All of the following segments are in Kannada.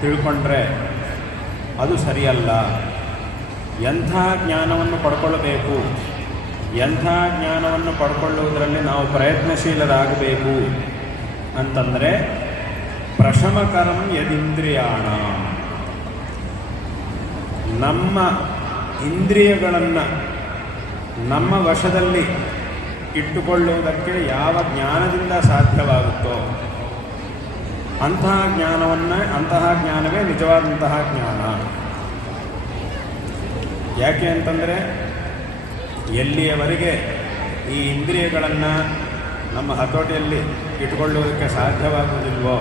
ತಿಳ್ಕೊಂಡ್ರೆ ಅದು ಸರಿಯಲ್ಲ. ಎಂಥ ಜ್ಞಾನವನ್ನು ಪಡ್ಕೊಳ್ಳಬೇಕು, ಎಂಥ ಜ್ಞಾನವನ್ನು ಪಡ್ಕೊಳ್ಳುವುದರಲ್ಲಿ ನಾವು ಪ್ರಯತ್ನಶೀಲರಾಗಬೇಕು ಅಂತಂದರೆ ಪ್ರಶಮಕರಂ ಯದಿಂದ್ರಿಯಾಣ, ನಮ್ಮ ಇಂದ್ರಿಯಗಳನ್ನು ನಮ್ಮ ವಶದಲ್ಲಿ ಇಟ್ಟುಕೊಳ್ಳುವುದಕ್ಕೆ ಯಾವ ಜ್ಞಾನದಿಂದ ಸಾಧ್ಯವಾಗುತ್ತೋ ಅಂತಹ ಜ್ಞಾನವೇ ನಿಜವಾದಂತಹ ಜ್ಞಾನ. ಯಾಕೆ ಅಂತಂದರೆ ಎಲ್ಲಿಯವರೆಗೆ ಈ ಇಂದ್ರಿಯಗಳನ್ನು ನಮ್ಮ ಹತೋಟಿಯಲ್ಲಿ ಇಟ್ಟುಕೊಳ್ಳುವುದಕ್ಕೆ ಸಾಧ್ಯವಾಗುವುದಿಲ್ವೋ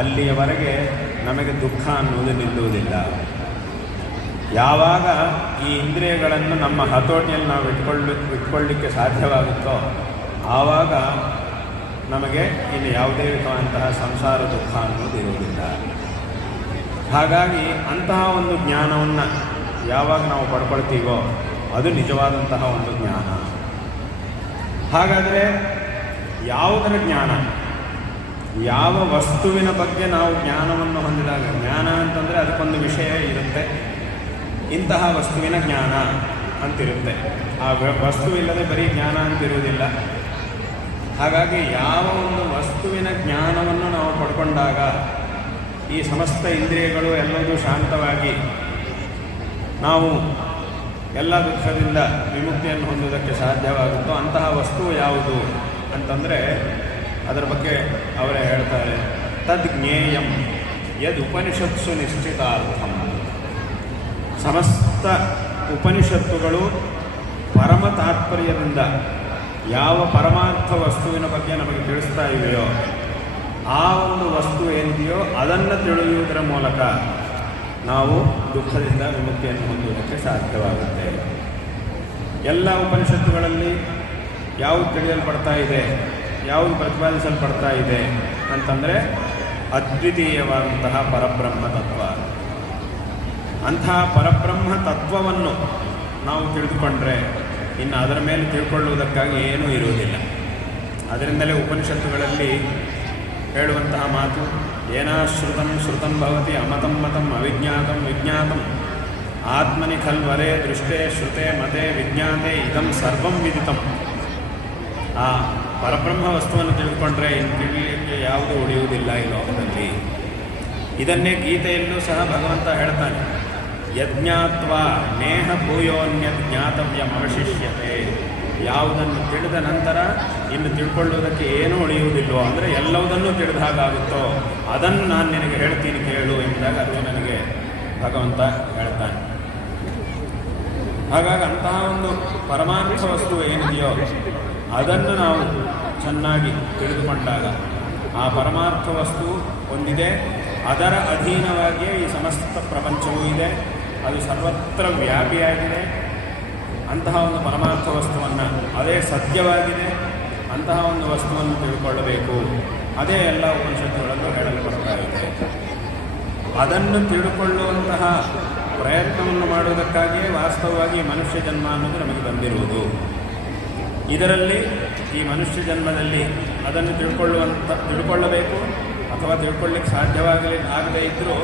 ಅಲ್ಲಿಯವರೆಗೆ ನಮಗೆ ದುಃಖ ಅನ್ನುವುದು ನಿಲ್ಲುವುದಿಲ್ಲ. ಯಾವಾಗ ಈ ಇಂದ್ರಿಯಗಳನ್ನು ನಮ್ಮ ಹತೋಟಿಯಲ್ಲಿ ನಾವು ಇಟ್ಕೊಳ್ಳಿಕ್ಕೆ ಸಾಧ್ಯವಾಗುತ್ತೋ ಆವಾಗ ನಮಗೆ ಇನ್ನು ಯಾವುದೇ ವಿಧವಾದಂತಹ ಸಂಸಾರ ದುಃಖ ಅನ್ನೋದು ಇರುವುದಿಲ್ಲ. ಹಾಗಾಗಿ ಅಂತಹ ಒಂದು ಜ್ಞಾನವನ್ನು ಯಾವಾಗ ನಾವು ಪಡ್ಕೊಳ್ತೀವೋ ಅದು ನಿಜವಾದಂತಹ ಒಂದು ಜ್ಞಾನ. ಹಾಗಾದರೆ ಯಾವುದರ ಜ್ಞಾನ, ಯಾವ ವಸ್ತುವಿನ ಬಗ್ಗೆ ನಾವು ಜ್ಞಾನವನ್ನು ಹೊಂದಿದಾಗ, ಜ್ಞಾನ ಅಂತಂದರೆ ಅದಕ್ಕೊಂದು ವಿಷಯ ಇರುತ್ತೆ, ಇಂತಹ ವಸ್ತುವಿನ ಜ್ಞಾನ ಅಂತಿರುತ್ತೆ. ಆ ವಸ್ತುವಿಲ್ಲದೆ ಬರೀ ಜ್ಞಾನ ಅಂತಿರುವುದಿಲ್ಲ. ಹಾಗಾಗಿ ಯಾವ ಒಂದು ವಸ್ತುವಿನ ಜ್ಞಾನವನ್ನು ನಾವು ಪಡ್ಕೊಂಡಾಗ ಈ ಸಮಸ್ತ ಇಂದ್ರಿಯಗಳು ಎಲ್ಲವೂ ಶಾಂತವಾಗಿ ನಾವು ಎಲ್ಲ ದುಃಖದಿಂದ ವಿಮುಕ್ತಿಯನ್ನು ಹೊಂದುವುದಕ್ಕೆ ಸಾಧ್ಯವಾಗುತ್ತೋ ಅಂತಹ ವಸ್ತು ಯಾವುದು ಅಂತಂದರೆ ಅದರ ಬಗ್ಗೆ ಅವರೇ ಹೇಳ್ತಾರೆ, ತದ್ ಜ್ಞೇಯಂ ಯದ್ ಉಪನಿಷತ್ಸು ನಿಶ್ಚಿತಾರ್ಥಂ. ಸಮಸ್ತ ಉಪನಿಷತ್ತುಗಳು ಪರಮ ತಾತ್ಪರ್ಯದಿಂದ ಯಾವ ಪರಮಾರ್ಥ ವಸ್ತುವಿನ ಬಗ್ಗೆ ನಮಗೆ ತಿಳಿಸ್ತಾ ಇವೆಯೋ ಆ ಒಂದು ವಸ್ತು ಏನಿದೆಯೋ ಅದನ್ನು ತಿಳಿಯುವುದರ ಮೂಲಕ ನಾವು ದುಃಖದಿಂದ ವಿಮುಕ್ತಿಯನ್ನು ಹೊಂದುವುದಕ್ಕೆ ಸಾಧ್ಯವಾಗುತ್ತೆ. ಎಲ್ಲ ಉಪನಿಷತ್ತುಗಳಲ್ಲಿ ಯಾವುದು ತಿಳಿಯಲ್ಪಡ್ತಾ ಇದೆ, ಯಾವುದು ಪ್ರತಿಪಾದಿಸಲ್ಪಡ್ತಾ ಇದೆ ಅಂತಂದರೆ ಅದ್ವಿತೀಯವಾದಂತಹ ಪರಬ್ರಹ್ಮ ತತ್ವ. ಅಂತಹ ಪರಬ್ರಹ್ಮ ತತ್ವವನ್ನು ನಾವು ತಿಳಿದುಕೊಂಡ್ರೆ ಇನ್ನು ಅದರ ಮೇಲೆ ತಿಳ್ಕೊಳ್ಳುವುದಕ್ಕಾಗಿ ಏನೂ ಇರುವುದಿಲ್ಲ. ಅದರಿಂದಲೇ ಉಪನಿಷತ್ತುಗಳಲ್ಲಿ ಹೇಳುವಂತಹ ಮಾತು, ಏನಾಶ್ರುತಂ ಶ್ರುತಂ ಭವತಿ ಅಮತಂ ಮತಂ ಅವಿಜ್ಞಾತಂ ವಿಜ್ಞಾತಂ ಆತ್ಮನಿ ಖಲ್ವರೇ ದೃಷ್ಟೇ ಶ್ರುತೆ ಮತೆ ವಿಜ್ಞಾತೆ ಇದಂ ಸರ್ವಂ ವಿದಿತಂ. ಆ ಪರಬ್ರಹ್ಮ ವಸ್ತುವನ್ನು ತಿಳ್ಕೊಂಡ್ರೆ ಇನ್ನು ತಿಳಿಯಲಿಕ್ಕೆ ಯಾವುದೂ ಉಳಿಯುವುದಿಲ್ಲ ಈ ಲೋಕದಲ್ಲಿ. ಇದನ್ನೇ ಗೀತೆಯಲ್ಲೂ ಸಹ ಭಗವಂತ ಹೇಳ್ತಾನೆ, ಯಜ್ಞಾತ್ವಾ ನೇಹ ಭೂಯೋನ್ಯತ್ ಜ್ಞಾತವ್ಯಮವಶಿಷ್ಯತೆ. ಯಾವುದನ್ನು ತಿಳಿದ ನಂತರ ಇನ್ನು ತಿಳ್ಕೊಳ್ಳುವುದಕ್ಕೆ ಏನೂ ಉಳಿಯುವುದಿಲ್ಲವೋ, ಅಂದರೆ ಎಲ್ಲವುದನ್ನು ತಿಳಿದ ಹಾಗಾಗುತ್ತೋ ಅದನ್ನು ನಾನು ನಿನಗೆ ಹೇಳ್ತೀನಿ ಕೇಳು ಎಂದಾಗ ಅದು ನನಗೆ ಭಗವಂತ ಹೇಳ್ತಾನೆ. ಹಾಗಾಗಿ ಅಂತಹ ಒಂದು ಪರಮಾರ್ಥ ವಸ್ತು ಏನಿದೆಯೋ ಅದನ್ನು ನಾವು ಚೆನ್ನಾಗಿ ತಿಳಿದುಕೊಂಡಾಗ ಆ ಪರಮಾರ್ಥ ವಸ್ತು ಒಂದಿದೆ, ಅದರ ಅಧೀನವಾಗಿಯೇ ಈ ಸಮಸ್ತ ಪ್ರಪಂಚವೂ ಇದೆ, ಅದು ಸರ್ವತ್ರ ವ್ಯಾಪಿಯಾಗಿದೆ. ಅಂತಹ ಒಂದು ಪರಮಾರ್ಥ ವಸ್ತುವನ್ನು, ಅದೇ ಸತ್ಯವಾಗಿದೆ, ಅಂತಹ ಒಂದು ವಸ್ತುವನ್ನು ತಿಳ್ಕೊಳ್ಳಬೇಕು. ಅದೇ ಎಲ್ಲ ಉಪನಿಷತ್ತುಗಳಲ್ಲೂ ಹೇಳಲ್ಪಡ್ತಾ ಇದೆ. ಅದನ್ನು ತಿಳ್ಕೊಳ್ಳುವಂತಹ ಪ್ರಯತ್ನವನ್ನು ಮಾಡುವುದಕ್ಕಾಗಿಯೇ ವಾಸ್ತವವಾಗಿ ಮನುಷ್ಯ ಜನ್ಮ ಅನ್ನೋದು ನಮಗೆ ಬಂದಿರುವುದು. ಇದರಲ್ಲಿ ಈ ಮನುಷ್ಯ ಜನ್ಮದಲ್ಲಿ ಅದನ್ನು ತಿಳ್ಕೊಳ್ಳಬೇಕು ಅಥವಾ ತಿಳ್ಕೊಳ್ಳಿಕ್ಕೆ ಆಗದೇ ಇದ್ದರೂ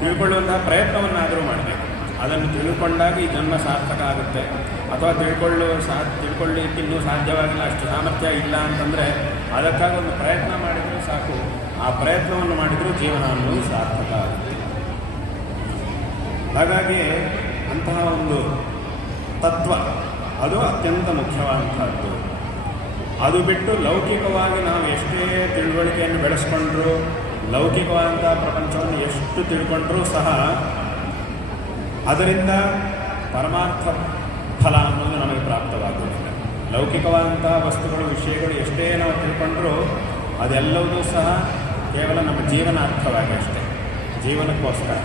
ತಿಳ್ಕೊಳ್ಳುವಂತಹ ಪ್ರಯತ್ನವನ್ನಾದರೂ ಮಾಡಬೇಕು. ಅದನ್ನು ತಿಳ್ಕೊಂಡಾಗ ಈ ಜನ್ಮ ಸಾರ್ಥಕ ಆಗುತ್ತೆ. ಅಥವಾ ತಿಳ್ಕೊಳ್ಳಿಕ್ಕೆ ಇನ್ನೂ ಸಾಧ್ಯವಾಗಿಲ್ಲ, ಅಷ್ಟು ಸಾಮರ್ಥ್ಯ ಇಲ್ಲ ಅಂತಂದರೆ ಅದಕ್ಕಾಗಿ ಒಂದು ಪ್ರಯತ್ನ ಮಾಡಿದರೂ ಸಾಕು. ಆ ಪ್ರಯತ್ನವನ್ನು ಮಾಡಿದರೂ ಜೀವನ ಅನ್ನೋದು ಸಾರ್ಥಕ ಆಗುತ್ತೆ. ಹಾಗಾಗಿ ಅಂತಹ ಒಂದು ತತ್ವ ಅದು ಅತ್ಯಂತ ಮುಖ್ಯವಾದಂಥದ್ದು. ಅದು ಬಿಟ್ಟು ಲೌಕಿಕವಾಗಿ ನಾವು ಎಷ್ಟೇ ತಿಳುವಳಿಕೆಯನ್ನು ಬೆಳೆಸ್ಕೊಂಡ್ರೂ, ಲೌಕಿಕವಾದಂಥ ಪ್ರಪಂಚವನ್ನು ಎಷ್ಟು ತಿಳ್ಕೊಂಡ್ರೂ ಸಹ ಅದರಿಂದ ಪರಮಾರ್ಥ ಫಲ ಅನ್ನೋದು ನಮಗೆ ಪ್ರಾಪ್ತವಾಗುವುದಿಲ್ಲ. ಲೌಕಿಕವಾದಂತಹ ವಸ್ತುಗಳು, ವಿಷಯಗಳು ಎಷ್ಟೇ ನಾವು ತಿಳ್ಕೊಂಡ್ರೂ ಅದೆಲ್ಲವೂ ಸಹ ಕೇವಲ ನಮ್ಮ ಜೀವನಾರ್ಥವಾಗಿ ಅಷ್ಟೇ, ಜೀವನಕ್ಕೋಸ್ಕರ.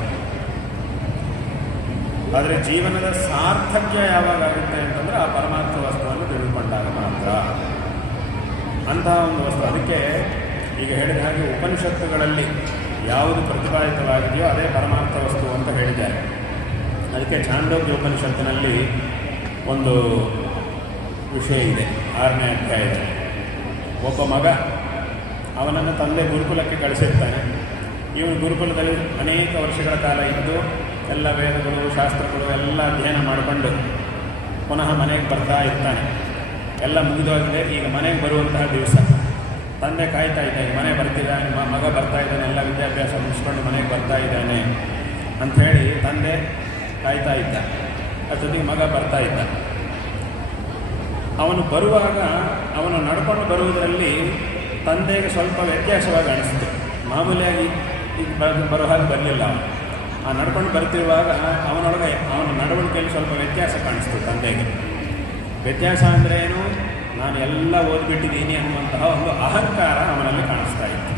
ಆದರೆ ಜೀವನದ ಸಾರ್ಥಕ್ಯ ಯಾವಾಗುತ್ತೆ ಅಂತಂದರೆ ಆ ಪರಮಾರ್ಥ ವಸ್ತುವನ್ನು ತಿಳಿದುಕೊಂಡಾಗ ಮಾತ್ರ. ಅಂತಹ ಒಂದು ವಸ್ತು. ಅದಕ್ಕೆ ಈಗ ಹೇಳಿದ ಹಾಗೆ ಉಪನಿಷತ್ತುಗಳಲ್ಲಿ ಯಾವುದು ಪ್ರತಿಪಾದಿತವಾಗಿದೆಯೋ ಅದೇ ಪರಮಾರ್ಥ ವಸ್ತು ಅಂತ ಹೇಳಿದ್ದಾರೆ. ಅದಕ್ಕೆ ಛಾಂದೋಗ್ಯ ಉಪನಿಷತ್ತಿನಲ್ಲಿ ಒಂದು ವಿಷಯ ಇದೆ, 6ನೇ ಅಧ್ಯಾಯದಲ್ಲಿ. ಒಬ್ಬ ಮಗ ಅವನನ್ನು ತಂದೆ ಗುರುಕುಲಕ್ಕೆ ಕಳಿಸಿರ್ತಾನೆ. ಇವನು ಗುರುಕುಲದಲ್ಲಿ ಅನೇಕ ವರ್ಷಗಳ ಕಾಲ ಇದ್ದು ಎಲ್ಲ ವೇದಗಳು ಶಾಸ್ತ್ರಗಳು ಎಲ್ಲ ಅಧ್ಯಯನ ಮಾಡಿಕೊಂಡು ಪುನಃ ಮನೆಗೆ ಬರ್ತಾ ಇರ್ತಾನೆ. ಎಲ್ಲ ಮುಗಿದೋಗಿದೆ. ಈಗ ಮನೆಗೆ ಬರುವಂತಹ ದಿವಸ. ತಂದೆ ಕಾಯ್ತಾ ಇದ್ದಾನೆ, ಮನೆ ಬರ್ತಿದ್ದಾನೆ, ಮಗ ಬರ್ತಾ ಇದ್ದಾನೆ, ಎಲ್ಲ ವಿದ್ಯಾಭ್ಯಾಸ ಮುಗಿಸ್ಕೊಂಡು ಮನೆಗೆ ಬರ್ತಾ ಇದ್ದಾನೆ ಅಂಥೇಳಿ ತಂದೆ ಕಾಯ್ತಾ ಇದ್ದ. ಅಷ್ಟೊತ್ತಿಗೆ ಮಗ ಬರ್ತಾ ಇದ್ದ. ಅವನು ಬರುವಾಗ ಅವನು ನಡ್ಕೊಂಡು ಬರುವುದರಲ್ಲಿ ತಂದೆಗೆ ಸ್ವಲ್ಪ ವ್ಯತ್ಯಾಸವಾಗಿ ಅನಿಸ್ತು. ಮಾಮೂಲಿಯಾಗಿ ಬರೋ ಹಾಗೆ ಬರಲಿಲ್ಲ ಅವನು. ಆ ನಡ್ಕೊಂಡು ಬರ್ತಿರುವಾಗ ಅವನೊಳಗೆ ಅವನ ನಡವಳಿಕೆಯಲ್ಲಿ ಸ್ವಲ್ಪ ವ್ಯತ್ಯಾಸ ಕಾಣಿಸ್ತು ತಂದೆಗೆ. ವ್ಯತ್ಯಾಸ ಅಂದರೆ ಏನು? ನಾನು ಎಲ್ಲ ಓದ್ಬಿಟ್ಟಿದ್ದೀನಿ ಅನ್ನುವಂತಹ ಒಂದು ಅಹಂಕಾರ ಅವನಲ್ಲಿ ಕಾಣಿಸ್ತಾ ಇತ್ತು.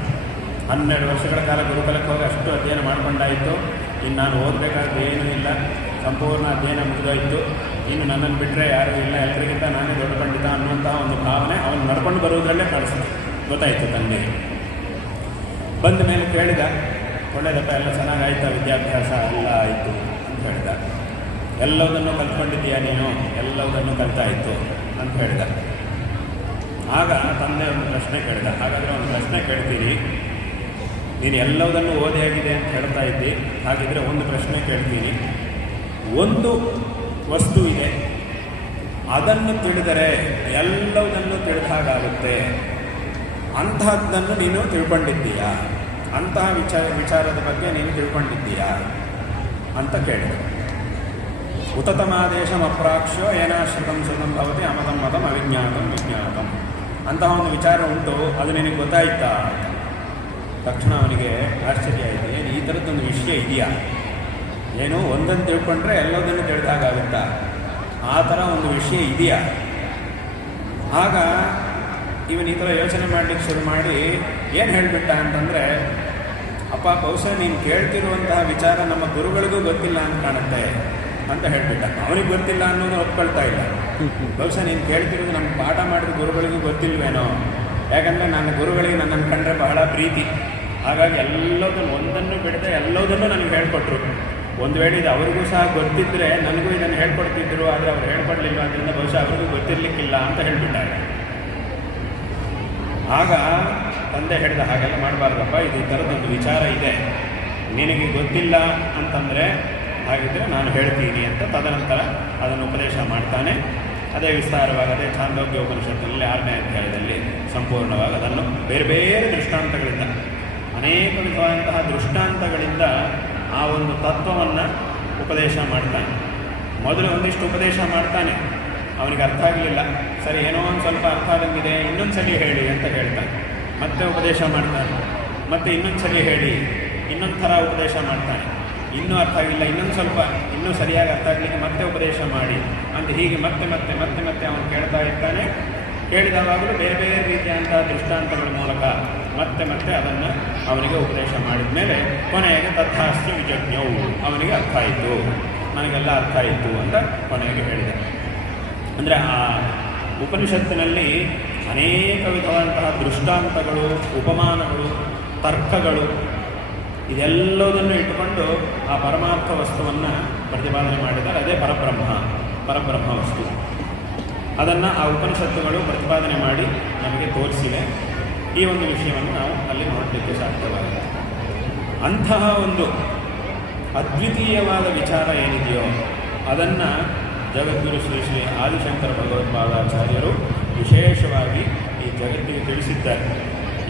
12 ವರ್ಷಗಳ ಕಾಲ ಗುರುಕುಲಕ್ಕೆ ಹೋಗಿ ಅಷ್ಟು ಅಧ್ಯಯನ ಮಾಡಿಕೊಂಡಾಯಿತು. ಇನ್ನು ನಾನು ಓದಬೇಕಾದ್ರೆ ಏನೂ ಇಲ್ಲ, ಸಂಪೂರ್ಣ ಅಧ್ಯಯನ ಮುಗಿದೋಯಿತು, ಇನ್ನು ನನ್ನನ್ನು ಬಿಟ್ಟರೆ ಯಾರೂ ಇಲ್ಲ, ಎಲ್ಲರಿಗಿಂತ ನಾನೇ ದೊಡ್ಡ ಪಂಡಿತ ಅನ್ನುವಂತಹ ಒಂದು ಭಾವನೆ ಅವನು ನಡ್ಕೊಂಡು ಬರುವುದರಲ್ಲೇ ಕಾಣಿಸ್ತು. ಗೊತ್ತಾಯಿತು ತಂದೆಗೆ. ಬಂದ ಮೇಲೆ ಕೇಳಿದ, ಒಳ್ಳೆಯದಪ್ಪ, ಎಲ್ಲ ಚೆನ್ನಾಗಾಯ್ತಾ, ವಿದ್ಯಾಭ್ಯಾಸ ಎಲ್ಲ ಆಯಿತು ಅಂತ ಹೇಳಿದ. ಎಲ್ಲದನ್ನು ಕಲ್ತ್ಕೊಂಡಿದ್ದೀಯಾ ನೀನು? ಎಲ್ಲದನ್ನು ಕಲ್ತಾಯಿತು ಅಂತ ಹೇಳಿದ. ಆಗ ತಂದೆ ಒಂದು ಪ್ರಶ್ನೆ ಕೇಳಿದ. ಹಾಗಾದರೆ ಒಂದು ಪ್ರಶ್ನೆ ಕೇಳ್ತೀನಿ, ನೀನು ಎಲ್ಲದನ್ನು ಓದಿ ಆಗಿದೆ ಅಂತ ಹೇಳ್ತಾ ಇದ್ದಿ, ಹಾಗಿದ್ರೆ ಒಂದು ಪ್ರಶ್ನೆ ಕೇಳ್ತೀನಿ. ಒಂದು ವಸ್ತು ಇದೆ, ಅದನ್ನು ತಿಳಿದರೆ ಎಲ್ಲದನ್ನು ತಿಳಿದ ಹಾಗಾಗುತ್ತೆ, ಅಂತಹದ್ದನ್ನು ನೀನು ತಿಳ್ಕೊಂಡಿದ್ದೀಯಾ? ಅಂತಹ ವಿಚಾರದ ಬಗ್ಗೆ ನೀನು ತಿಳ್ಕೊಂಡಿದ್ದೀಯಾ ಅಂತ ಕೇಳಿದ. ಉತತಮಾದೇಶಂ ಅಪ್ರಾಕ್ಷ್ಯೋ ಏನಾಶ್ರಿತಂ ಸುತಂ ಭವತಿ ಅಮತಂ ಮತಂ ಅವಿಜ್ಞಾತಂ ವಿಜ್ಞಾತಂ. ಅಂತಹ ಒಂದು ವಿಚಾರ ಉಂಟು, ಅದು ನಿನಗೆ ಗೊತ್ತಾಯ್ತಾ? ತಕ್ಷಣ ಅವನಿಗೆ ಆಶ್ಚರ್ಯ ಆಯಿತು. ಏನು ಈ ಥರದ್ದೊಂದು ವಿಷಯ ಇದೆಯಾ? ಏನು ಒಂದನ್ನು ತಿಳ್ಕೊಂಡ್ರೆ ಎಲ್ಲದನ್ನು ತಿಳಿದಾಗುತ್ತಾ? ಆ ಥರ ಒಂದು ವಿಷಯ ಇದೆಯಾ? ಆಗ ಇವನು ಈ ಥರ ಯೋಚನೆ ಮಾಡಲಿಕ್ಕೆ ಶುರು ಮಾಡಿ ಏನು ಹೇಳಿಬಿಟ್ಟ ಅಂತಂದರೆ, ಅಪ್ಪ, ಬಹುಶಃ ನೀನು ಕೇಳ್ತಿರುವಂತಹ ವಿಚಾರ ನಮ್ಮ ಗುರುಗಳಿಗೂ ಗೊತ್ತಿಲ್ಲ ಅಂತ ಕಾಣುತ್ತೆ ಅಂತ ಹೇಳಿಬಿಟ್ಟ. ಅವನಿಗೆ ಗೊತ್ತಿಲ್ಲ ಅನ್ನೋದು ಒಪ್ಕೊಳ್ತಾ ಇಲ್ಲ. ಬಹುಶಃ ನೀನು ಕೇಳ್ತಿರೋದು ನಮ್ಮ ಪಾಠ ಮಾಡಿದ ಗುರುಗಳಿಗೂ ಗೊತ್ತಿಲ್ವೇನೋ, ಯಾಕಂದರೆ ನನ್ನ ಗುರುಗಳಿಗೆ ನನ್ನನ್ನು ಕಂಡ್ರೆ ಬಹಳ ಪ್ರೀತಿ, ಹಾಗಾಗಿ ಎಲ್ಲದನ್ನು ಒಂದನ್ನು ಬಿಡದೆ ಎಲ್ಲದನ್ನು ನನಗೆ ಹೇಳ್ಕೊಟ್ರು. ಒಂದು ವೇಳೆ ಇದು ಅವರಿಗೂ ಸಹ ಗೊತ್ತಿದ್ದರೆ ನನಗೂ ಇದನ್ನು ಹೇಳ್ಕೊಡ್ತಿದ್ರು, ಆದರೆ ಅವ್ರು ಹೇಳ್ಕೊಡ್ಲಿಲ್ಲ, ಅದರಿಂದ ಬಹುಶಃ ಅವರಿಗೂ ಗೊತ್ತಿರಲಿಕ್ಕಿಲ್ಲ ಅಂತ ಹೇಳಿಬಿಟ್ಟಾರೆ. ಆಗ ತಂದೆ ಹೇಳಿದ, ಹಾಗೆಲ್ಲ ಮಾಡಬಾರ್ದಪ್ಪ, ಇದು ಈ ಥರದ್ದೊಂದು ವಿಚಾರ ಇದೆ, ನಿನಗೆ ಗೊತ್ತಿಲ್ಲ ಅಂತಂದರೆ ಹಾಗಿದ್ದರೆ ನಾನು ಹೇಳ್ತೀನಿ ಅಂತ ತದನಂತರ ಅದನ್ನು ಉಪದೇಶ ಮಾಡ್ತಾನೆ. ಅದೇ ವಿಸ್ತಾರವಾಗಿ ಅದೇ ಛಾಂದೋಗ್ಯ ಉಪನಿಷತ್ತಿನಲ್ಲಿ 6ನೇ ಅಧ್ಯಾಯದಲ್ಲಿ ಸಂಪೂರ್ಣವಾಗಿ ಅದನ್ನು ಬೇರೆ ಬೇರೆ ದೃಷ್ಟಾಂತಗಳಿಂದ, ಅನೇಕ ವಿಧವಾದಂತಹ ದೃಷ್ಟಾಂತಗಳಿಂದ ಆ ಒಂದು ತತ್ವವನ್ನು ಉಪದೇಶ ಮಾಡ್ತಾನೆ. ಮೊದಲು ಒಂದಿಷ್ಟು ಉಪದೇಶ ಮಾಡ್ತಾನೆ, ಅವನಿಗೆ ಅರ್ಥ ಆಗಲಿಲ್ಲ, ಸರಿ ಏನೋ ಒಂದು ಸ್ವಲ್ಪ ಅರ್ಥ ಆದಂಗಿದೆ, ಇನ್ನೊಂದು ಸರಿ ಹೇಳಿ ಅಂತ ಹೇಳ್ತಾನೆ. ಮತ್ತೆ ಉಪದೇಶ ಮಾಡ್ತಾನೆ, ಮತ್ತೆ ಇನ್ನೊಂದು ಸರಿ ಹೇಳಿ, ಇನ್ನೊಂದು ಥರ ಉಪದೇಶ ಮಾಡ್ತಾನೆ. ಇನ್ನೂ ಅರ್ಥ ಆಗಿಲ್ಲ, ಇನ್ನೊಂದು ಸ್ವಲ್ಪ ಇನ್ನೂ ಸರಿಯಾಗಿ ಅರ್ಥ ಆಗಲಿಕ್ಕೆ ಮತ್ತೆ ಉಪದೇಶ ಮಾಡಿ ಅಂತ ಹೀಗೆ ಮತ್ತೆ ಮತ್ತೆ ಮತ್ತೆ ಮತ್ತೆ ಅವನು ಕೇಳ್ತಾ ಇರ್ತಾನೆ. ಕೇಳಿದವಾಗಲೂ ಬೇರೆ ಬೇರೆ ರೀತಿಯಾದಂಥ ದೃಷ್ಟಾಂತಗಳ ಮೂಲಕ ಮತ್ತೆ ಮತ್ತೆ ಅದನ್ನು ಅವನಿಗೆ ಉಪದೇಶ ಮಾಡಿದ ಮೇಲೆ ಕೊನೆಗೆ ತಥಾಸ್ತು ವಿಜಜ್ಞವು, ಅವನಿಗೆ ಅರ್ಥ ಆಯಿತು, ನನಗೆಲ್ಲ ಅರ್ಥ ಆಯಿತು ಅಂತ ಕೊನೆಗೆ ಹೇಳಿದೆ. ಅಂದರೆ ಆ ಉಪನಿಷತ್ತಿನಲ್ಲಿ ಅನೇಕ ವಿಧವಾದಂತಹ ದೃಷ್ಟಾಂತಗಳು, ಉಪಮಾನಗಳು, ತರ್ಕಗಳು, ಇದೆಲ್ಲದನ್ನು ಇಟ್ಟುಕೊಂಡು ಆ ಪರಮಾರ್ಥ ವಸ್ತುವನ್ನು ಪ್ರತಿಪಾದನೆ ಮಾಡಿದ್ದಾರೆ. ಅದೇ ಪರಬ್ರಹ್ಮ ವಸ್ತು. ಅದನ್ನು ಆ ಉಪನಿಷತ್ತುಗಳು ಪ್ರತಿಪಾದನೆ ಮಾಡಿ ನಮಗೆ ತೋರಿಸಿದೆ. ಈ ಒಂದು ವಿಷಯವನ್ನು ನಾವು ಅಲ್ಲಿ ನೋಡಲಿಕ್ಕೆ ಸಾಧ್ಯವಾಗಿದೆ. ಅಂತಹ ಒಂದು ಅದ್ವಿತೀಯವಾದ ವಿಚಾರ ಏನಿದೆಯೋ ಅದನ್ನು ಜಗದ್ಗುರು ಶ್ರೀ ಶ್ರೀ ಆದಿಶಂಕರ ಭಗವತ್ಪಾದಾಚಾರ್ಯರು ವಿಶೇಷವಾಗಿ ಈ ಜಗತ್ತಿಗೆ ತಿಳಿಸಿದ್ದಾರೆ.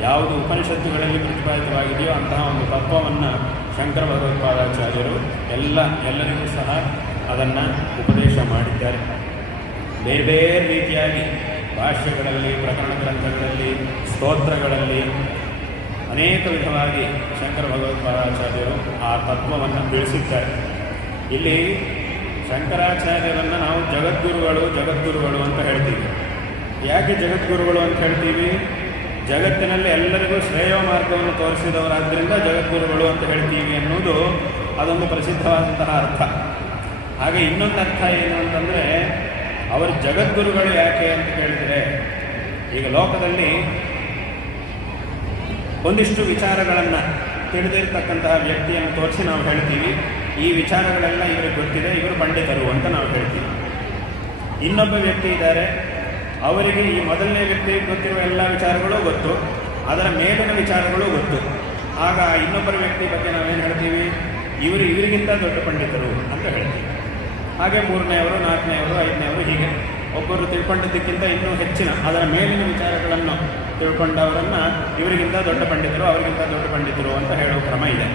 ಯಾವುದು ಉಪನಿಷತ್ತುಗಳಲ್ಲಿ ಪ್ರತಿಪಾದಿತವಾಗಿದೆಯೋ ಅಂತಹ ಒಂದು ತತ್ವವನ್ನು ಶಂಕರ ಭಗವತ್ಪಾದಾಚಾರ್ಯರು ಎಲ್ಲರಿಗೂ ಸಹ ಅದನ್ನು ಉಪದೇಶ ಮಾಡಿದ್ದಾರೆ. ಬೇರೆ ಬೇರೆ ರೀತಿಯಾಗಿ ಭಾಷ್ಯಗಳಲ್ಲಿ, ಪ್ರಕರಣ ಗ್ರಂಥಗಳಲ್ಲಿ, ಸ್ತೋತ್ರಗಳಲ್ಲಿ ಅನೇಕ ವಿಧವಾಗಿ ಶಂಕರ ಭಗವತ್ಪಾದಾಚಾರ್ಯರು ಆ ತತ್ವವನ್ನು ತಿಳಿಸಿದ್ದಾರೆ. ಇಲ್ಲಿ ಶಂಕರಾಚಾರ್ಯರನ್ನು ನಾವು ಜಗದ್ಗುರುಗಳು ಅಂತ ಹೇಳ್ತೀವಿ. ಯಾಕೆ ಜಗದ್ಗುರುಗಳು ಅಂತ ಹೇಳ್ತೀವಿ? ಜಗತ್ತಿನಲ್ಲಿ ಎಲ್ಲರಿಗೂ ಶ್ರೇಯೋ ಮಾರ್ಗವನ್ನು ತೋರಿಸಿದವರಾದ್ದರಿಂದ ಜಗದ್ಗುರುಗಳು ಅಂತ ಹೇಳ್ತೀವಿ ಅನ್ನೋದು ಅದೊಂದು ಪ್ರಸಿದ್ಧವಾದಂತಹ ಅರ್ಥ. ಹಾಗೆ ಇನ್ನೊಂದು ಅರ್ಥ ಏನು ಅಂತಂದರೆ, ಅವರು ಜಗದ್ಗುರುಗಳು ಯಾಕೆ ಅಂತ ಕೇಳಿದರೆ, ಈಗ ಲೋಕದಲ್ಲಿ ಒಂದಿಷ್ಟು ವಿಚಾರಗಳನ್ನು ತಿಳಿದಿರ್ತಕ್ಕಂತಹ ವ್ಯಕ್ತಿಯನ್ನು ತೋರಿಸಿ ನಾವು ಹೇಳ್ತೀವಿ, ಈ ವಿಚಾರಗಳೆಲ್ಲ ಇವರಿಗೆ ಗೊತ್ತಿದೆ, ಇವರು ಪಂಡಿತರು ಅಂತ ನಾವು ಹೇಳ್ತೀವಿ. ಇನ್ನೊಬ್ಬ ವ್ಯಕ್ತಿ ಇದ್ದಾರೆ, ಅವರಿಗೆ ಈ ಮೊದಲನೇ ವ್ಯಕ್ತಿಗೆ ಗೊತ್ತಿರುವ ಎಲ್ಲ ವಿಚಾರಗಳೂ ಗೊತ್ತು, ಅದರ ಮೇಲಿನ ವಿಚಾರಗಳೂ ಗೊತ್ತು. ಆಗ ಇನ್ನೊಬ್ಬರ ವ್ಯಕ್ತಿ ಬಗ್ಗೆ ನಾವೇನು ಹೇಳ್ತೀವಿ, ಇವರಿಗಿಂತ ದೊಡ್ಡ ಪಂಡಿತರು ಅಂತ ಹೇಳ್ತೀವಿ. ಹಾಗೆ 3ನೇಯವರು 4ನೇಯವರು 5ನೇಯವರು ಹೀಗೆ ಒಬ್ಬರು ತಿಳ್ಕೊಂಡಿದ್ದಕ್ಕಿಂತ ಇನ್ನೂ ಹೆಚ್ಚಿನ ಅದರ ಮೇಲಿನ ವಿಚಾರಗಳನ್ನು ತಿಳ್ಕೊಂಡವರನ್ನು ಇವರಿಗಿಂತ ದೊಡ್ಡ ಪಂಡಿತರು, ಅವರಿಗಿಂತ ದೊಡ್ಡ ಪಂಡಿತರು ಅಂತ ಹೇಳೋ ಕ್ರಮ ಇದೆ.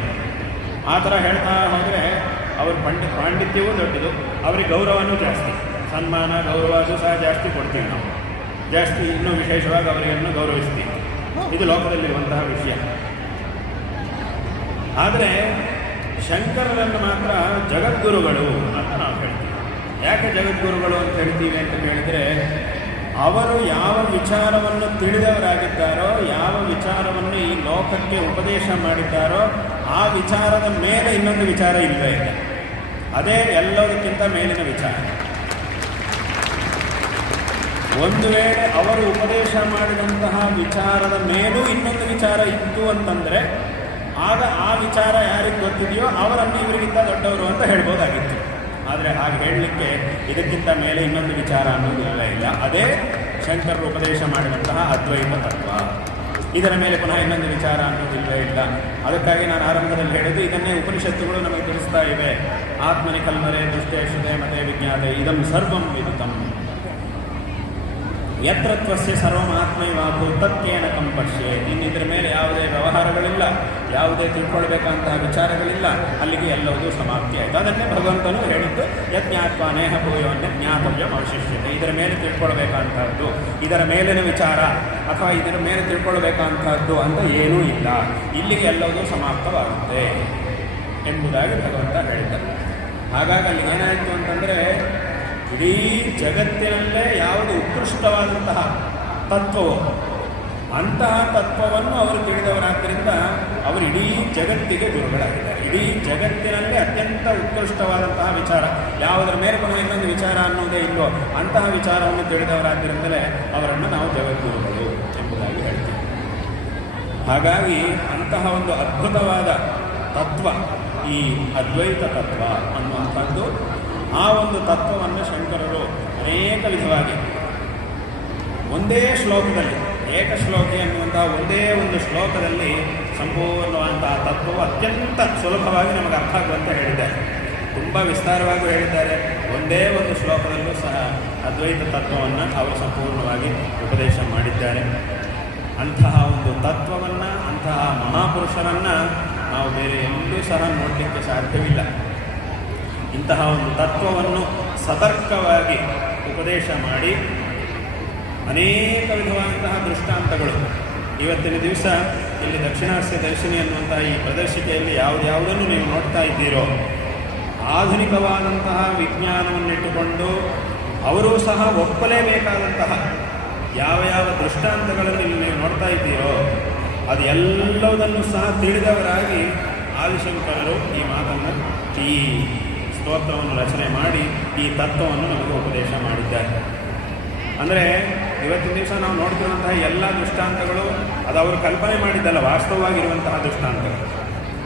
ಆ ಥರ ಹೇಳ್ತಾ ಹೋದರೆ ಅವ್ರ ಪಾಂಡಿತ್ಯವೂ ದೊಡ್ಡದು, ಅವರಿಗೆ ಗೌರವನೂ ಜಾಸ್ತಿ, ಸನ್ಮಾನ ಗೌರವ ಅದು ಸಹ ಜಾಸ್ತಿ ಕೊಡ್ತೀವಿ ನಾವು, ಜಾಸ್ತಿ ಇನ್ನೂ ವಿಶೇಷವಾಗಿ ಅವರಿಗನ್ನು ಗೌರವಿಸ್ತೀವಿ. ಇದು ಲೋಕದಲ್ಲಿರುವಂತಹ ವಿಷಯ. ಆದರೆ ಶಂಕರರನ್ನು ಮಾತ್ರ ಜಗದ್ಗುರುಗಳು ಅಂತ ನಾವು ಹೇಳ್ತೀವಿ. ಯಾಕೆ ಜಗದ್ಗುರುಗಳು ಅಂತ ಹೇಳ್ತೀವಿ ಅಂತ ಹೇಳಿದರೆ, ಅವರು ಯಾವ ವಿಚಾರವನ್ನು ತಿಳಿದವರಾಗಿದ್ದಾರೋ, ಯಾವ ವಿಚಾರವನ್ನು ಈ ಲೋಕಕ್ಕೆ ಉಪದೇಶ ಮಾಡಿದ್ದಾರೋ ಆ ವಿಚಾರದ ಮೇಲೆ ಇನ್ನೊಂದು ವಿಚಾರ ಇಲ್ಲವೇ ಇಲ್ಲ. ಅದೇ ಎಲ್ಲದಕ್ಕಿಂತ ಮೇಲಿನ ವಿಚಾರ. ಒಂದು ವೇಳೆ ಅವರು ಉಪದೇಶ ಮಾಡಿದಂತಹ ವಿಚಾರದ ಮೇಲೂ ಇನ್ನೊಂದು ವಿಚಾರ ಇತ್ತು ಅಂತಂದರೆ ಆಗ ಆ ವಿಚಾರ ಯಾರಿಗೆ ಗೊತ್ತಿದೆಯೋ ಅವರನ್ನು ಇವರಿಗಿಂತ ದೊಡ್ಡವರು ಅಂತ ಹೇಳ್ಬೋದಾಗಿತ್ತು. ಆದರೆ ಹಾಗೆ ಹೇಳಲಿಕ್ಕೆ ಇದಕ್ಕಿಂತ ಮೇಲೆ ಇನ್ನೊಂದು ವಿಚಾರ ಅನ್ನೋದು ಇಲ್ಲ. ಅದೇ ಶಂಕರರು ಉಪದೇಶ ಮಾಡಿದಂತಹ ಅದ್ವೈತ ತತ್ವ. ಇದರ ಮೇಲೆ ಪುನಃ ಇನ್ನೊಂದು ವಿಚಾರ ಅನ್ನೋದಿಲ್ಲವೇ ಇಲ್ಲ. ಅದಕ್ಕಾಗಿ ನಾನು ಆರಂಭದಲ್ಲಿ ಹೇಳಿದ್ದು ಇದನ್ನೇ ಉಪನಿಷತ್ತುಗಳು ನಮಗೆ ತಿಳಿಸ್ತಾ ಇವೆ. ಆತ್ಮನಿ ಕಲ್ಮರೆ ದೃಷ್ಟೇಶತೆ ಮತ್ತೆ ವಿಜ್ಞಾತೆ ಇದಂ ಸರ್ವಂ ವಿದಿತಂ ಯತ್ರತ್ವಸ್ಯ ಸರ್ವಮಾತ್ಮೈವಾಭೂ ತತ್ಕೇನ ಕಂಪಶ್ಯೆ. ಇನ್ನಿದ್ರ ಮೇಲೆ ಯಾವುದೇ ವ್ಯವಹಾರಗಳಿಲ್ಲ, ಯಾವುದೇ ತಿಳ್ಕೊಳ್ಬೇಕಂತಹ ವಿಚಾರಗಳಿಲ್ಲ, ಅಲ್ಲಿಗೆ ಎಲ್ಲವೂ ಸಮಾಪ್ತಿ ಆಯಿತು. ಅದನ್ನೇ ಭಗವಂತನು ಹೇಳಿದ್ದು ಯಜ್ಞಾತ್ಮ ನೇಹ ಭೂಯೋನ್ಯ ಜ್ಞಾತವ್ಯ ಅವಶಿಷ್ಯತೆ. ಇದರ ಮೇಲೆ ತಿಳ್ಕೊಳ್ಬೇಕಂತಹದ್ದು, ಇದರ ಮೇಲಿನ ವಿಚಾರ ಅಥವಾ ಇದರ ಮೇಲೆ ತಿಳ್ಕೊಳ್ಬೇಕಂತಹದ್ದು ಅಂತ ಏನೂ ಇಲ್ಲ, ಇಲ್ಲಿಗೆ ಎಲ್ಲವೂ ಸಮಾಪ್ತವಾಗುತ್ತೆ ಎಂಬುದಾಗಿ ಭಗವಂತ ಹೇಳಿದ್ದಾರೆ. ಹಾಗಾಗಿ ಅಲ್ಲಿ ಏನಾಯಿತು ಅಂತಂದರೆ, ಇಡೀ ಜಗತ್ತಿನಲ್ಲೇ ಯಾವುದು ಉತ್ಕೃಷ್ಟವಾದಂತಹ ತತ್ವವೋ ಅಂತಹ ತತ್ವವನ್ನು ಅವರು ತಿಳಿದವರಾದ್ದರಿಂದ ಅವರು ಇಡೀ ಜಗತ್ತಿಗೆ ಗುರುಗಳಾಗಿದ್ದಾರೆ. ಇಡೀ ಜಗತ್ತಿನಲ್ಲೇ ಅತ್ಯಂತ ಉತ್ಕೃಷ್ಟವಾದಂತಹ ವಿಚಾರ, ಯಾವುದರ ಮೇಲೆ ಪುನಃ ಇನ್ನೊಂದು ವಿಚಾರ ಅನ್ನೋದೇ ಇಲ್ಲೋ ಅಂತಹ ವಿಚಾರವನ್ನು ತಿಳಿದವರಾದ್ದರಿಂದಲೇ ಅವರನ್ನು ನಾವು ಜಗದ್ಗುರುಗಳು ಎಂಬುದಾಗಿ ಹೇಳ್ತೀವಿ. ಹಾಗಾಗಿ ಅಂತಹ ಒಂದು ಅದ್ಭುತವಾದ ತತ್ವ ಈ ಅದ್ವೈತ ತತ್ವ ಅನ್ನುವಂಥದ್ದು. ಆ ಒಂದು ತತ್ವವನ್ನು ಶಂಕರರು ಅನೇಕ ವಿಧವಾಗಿ ಒಂದೇ ಶ್ಲೋಕದಲ್ಲಿ, ಏಕಶ್ಲೋಕಿ ಅನ್ನುವಂತಹ ಒಂದೇ ಒಂದು ಶ್ಲೋಕದಲ್ಲಿ ಸಂಪೂರ್ಣವಾದಂತಹ ತತ್ವವು ಅತ್ಯಂತ ಸುಲಭವಾಗಿ ನಮಗೆ ಅರ್ಥ ಆಗುವಂತೆ ಹೇಳಿದ್ದಾರೆ. ತುಂಬ ವಿಸ್ತಾರವಾಗಿ ಹೇಳಿದ್ದಾರೆ. ಒಂದೇ ಒಂದು ಶ್ಲೋಕದಲ್ಲೂ ಸಹ ಅದ್ವೈತ ತತ್ವವನ್ನು ಅವರು ಸಂಪೂರ್ಣವಾಗಿ ಉಪದೇಶ ಮಾಡಿದ್ದಾರೆ. ಅಂತಹ ಒಂದು ತತ್ವವನ್ನು, ಅಂತಹ ಮಹಾಪುರುಷರನ್ನು ನಾವು ಬೇರೆ ಎಲ್ಲೂ ಸಹ ನೋಡಲಿಕ್ಕೆ ಸಾಧ್ಯವಿಲ್ಲ. ಇಂತಹ ಒಂದು ತತ್ವವನ್ನು ಸತರ್ಕವಾಗಿ ಉಪದೇಶ ಮಾಡಿ ಅನೇಕ ವಿಧವಾದಂತಹ ದೃಷ್ಟಾಂತಗಳು ಇವತ್ತಿನ ದಿವಸ ಇಲ್ಲಿ ದಕ್ಷಿಣಾಸ್ಯ ದರ್ಶಿನಿ ಅನ್ನುವಂತಹ ಈ ಪ್ರದರ್ಶಿಕೆಯಲ್ಲಿ ಯಾವುದನ್ನು ನೀವು ನೋಡ್ತಾ ಇದ್ದೀರೋ, ಆಧುನಿಕವಾದಂತಹ ವಿಜ್ಞಾನವನ್ನಿಟ್ಟುಕೊಂಡು ಅವರೂ ಸಹ ಒಪ್ಪಲೇಬೇಕಾದಂತಹ ಯಾವ ದೃಷ್ಟಾಂತಗಳನ್ನು ಇಲ್ಲಿ ನೀವು ನೋಡ್ತಾ ಇದ್ದೀರೋ ಅದು ಎಲ್ಲದನ್ನು ಸಹ ತಿಳಿದವರಾಗಿ ಆದಿಶಂಕರರು ಈ ಮಾತನ್ನು, ಈ ಸ್ತೋತ್ರವನ್ನು ರಚನೆ ಮಾಡಿ ಈ ತತ್ವವನ್ನು ನಮಗೆ ಉಪದೇಶ ಮಾಡಿದ್ದಾರೆ. ಅಂದರೆ ಇವತ್ತಿನ ದಿವಸ ನಾವು ನೋಡ್ತಿರುವಂತಹ ಎಲ್ಲ ದೃಷ್ಟಾಂತಗಳು ಅದು ಅವರು ಕಲ್ಪನೆ ಮಾಡಿದ್ದಲ್ಲ, ವಾಸ್ತವವಾಗಿರುವಂತಹ ದೃಷ್ಟಾಂತಗಳು.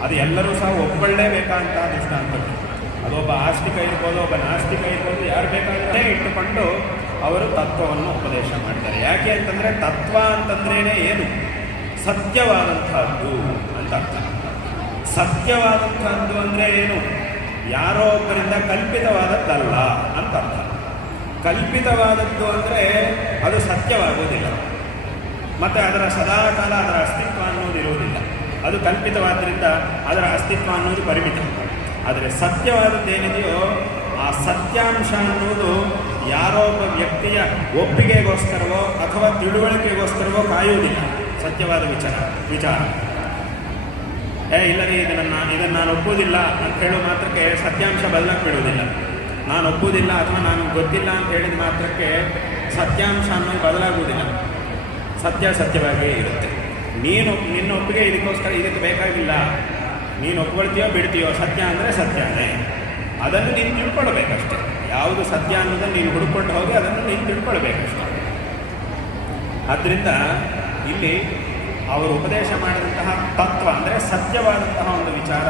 ಅದು ಎಲ್ಲರೂ ಸಹ ಒಪ್ಪಳ್ಳೇಬೇಕಾದಂತಹ ದೃಷ್ಟಾಂತಗಳು. ಅದೊಬ್ಬ ಆಸ್ತಿಕ ಇರ್ಬೋದು, ಒಬ್ಬ ನಾಸ್ತಿಕ ಇರ್ಬೋದು, ಯಾರು ಬೇಕಾದ್ರೆ ಇಟ್ಟುಕೊಂಡು ಅವರು ತತ್ವವನ್ನು ಉಪದೇಶ ಮಾಡಿದ್ದಾರೆ. ಯಾಕೆ ಅಂತಂದರೆ ತತ್ವ ಅಂತಂದ್ರೇ ಏನು? ಸತ್ಯವಾದಂತಹದ್ದು ಅಂತ ಅರ್ಥ. ಸತ್ಯವಾದಂತಹದ್ದು ಅಂದರೆ ಏನು? ಯಾರೋ ಒಬ್ಬರಿಂದ ಕಲ್ಪಿತವಾದದ್ದಲ್ಲ ಅಂತ ಅರ್ಥ. ಕಲ್ಪಿತವಾದದ್ದು ಅಂದರೆ ಅದು ಸತ್ಯವಾಗುವುದಿಲ್ಲ, ಮತ್ತು ಅದರ ಸದಾಕಾಲ ಅದರ ಅಸ್ತಿತ್ವ ಅನ್ನೋದಿರುವುದಿಲ್ಲ. ಅದು ಕಲ್ಪಿತವಾದ್ದರಿಂದ ಅದರ ಅಸ್ತಿತ್ವ ಅನ್ನೋದು ಪರಿಮಿತ. ಆದರೆ ಸತ್ಯವಾದದ್ದೇನಿದೆಯೋ ಆ ಸತ್ಯಾಂಶ ಅನ್ನೋದು ಯಾರೋ ಒಬ್ಬ ವ್ಯಕ್ತಿಯ ಒಪ್ಪಿಗೆಗೋಸ್ಕರವೋ ಅಥವಾ ತಿಳುವಳಿಕೆಗೋಸ್ಕರವೋ ಕಾಯುವುದಿಲ್ಲ. ಸತ್ಯವಾದ ವಿಚಾರ ಇಲ್ಲ ರೀ, ಇದನ್ನು ನಾನು ಒಪ್ಪುವುದಿಲ್ಲ ಅಂತ ಹೇಳೋ ಮಾತ್ರಕ್ಕೆ ಸತ್ಯಾಂಶ ಬದಲಾಗಿ ಬಿಡುವುದಿಲ್ಲ. ನಾನು ಒಪ್ಪುವುದಿಲ್ಲ ಅಥವಾ ನಾನು ಗೊತ್ತಿಲ್ಲ ಅಂತ ಹೇಳಿದ ಮಾತ್ರಕ್ಕೆ ಸತ್ಯಾಂಶ ಅನ್ನೋದು ಬದಲಾಗುವುದಿಲ್ಲ. ಸತ್ಯವಾಗಿಯೇ ಇರುತ್ತೆ. ನಿನ್ನ ಒಪ್ಪಿಗೆ ಇದಕ್ಕೆ ಬೇಕಾಗಿಲ್ಲ, ನೀನು ಒಪ್ಕೊಳ್ತೀಯೋ ಬಿಡ್ತೀಯೋ, ಸತ್ಯ ಅಂದರೆ ಸತ್ಯನೇ. ಅದನ್ನು ನೀನು ತಿಳ್ಕೊಳ್ಬೇಕಷ್ಟೆ. ಯಾವುದು ಸತ್ಯ ಅನ್ನೋದನ್ನು ನೀನು ಹುಡುಕೊಂಡು ಹೋಗಿ ಅದನ್ನು ನೀನು ತಿಳ್ಕೊಳ್ಬೇಕಷ್ಟೆ. ಆದ್ದರಿಂದ ಇಲ್ಲಿ ಅವರು ಉಪದೇಶ ಮಾಡಿದಂತಹ ತತ್ವ ಅಂದರೆ ಸತ್ಯವಾದಂತಹ ಒಂದು ವಿಚಾರ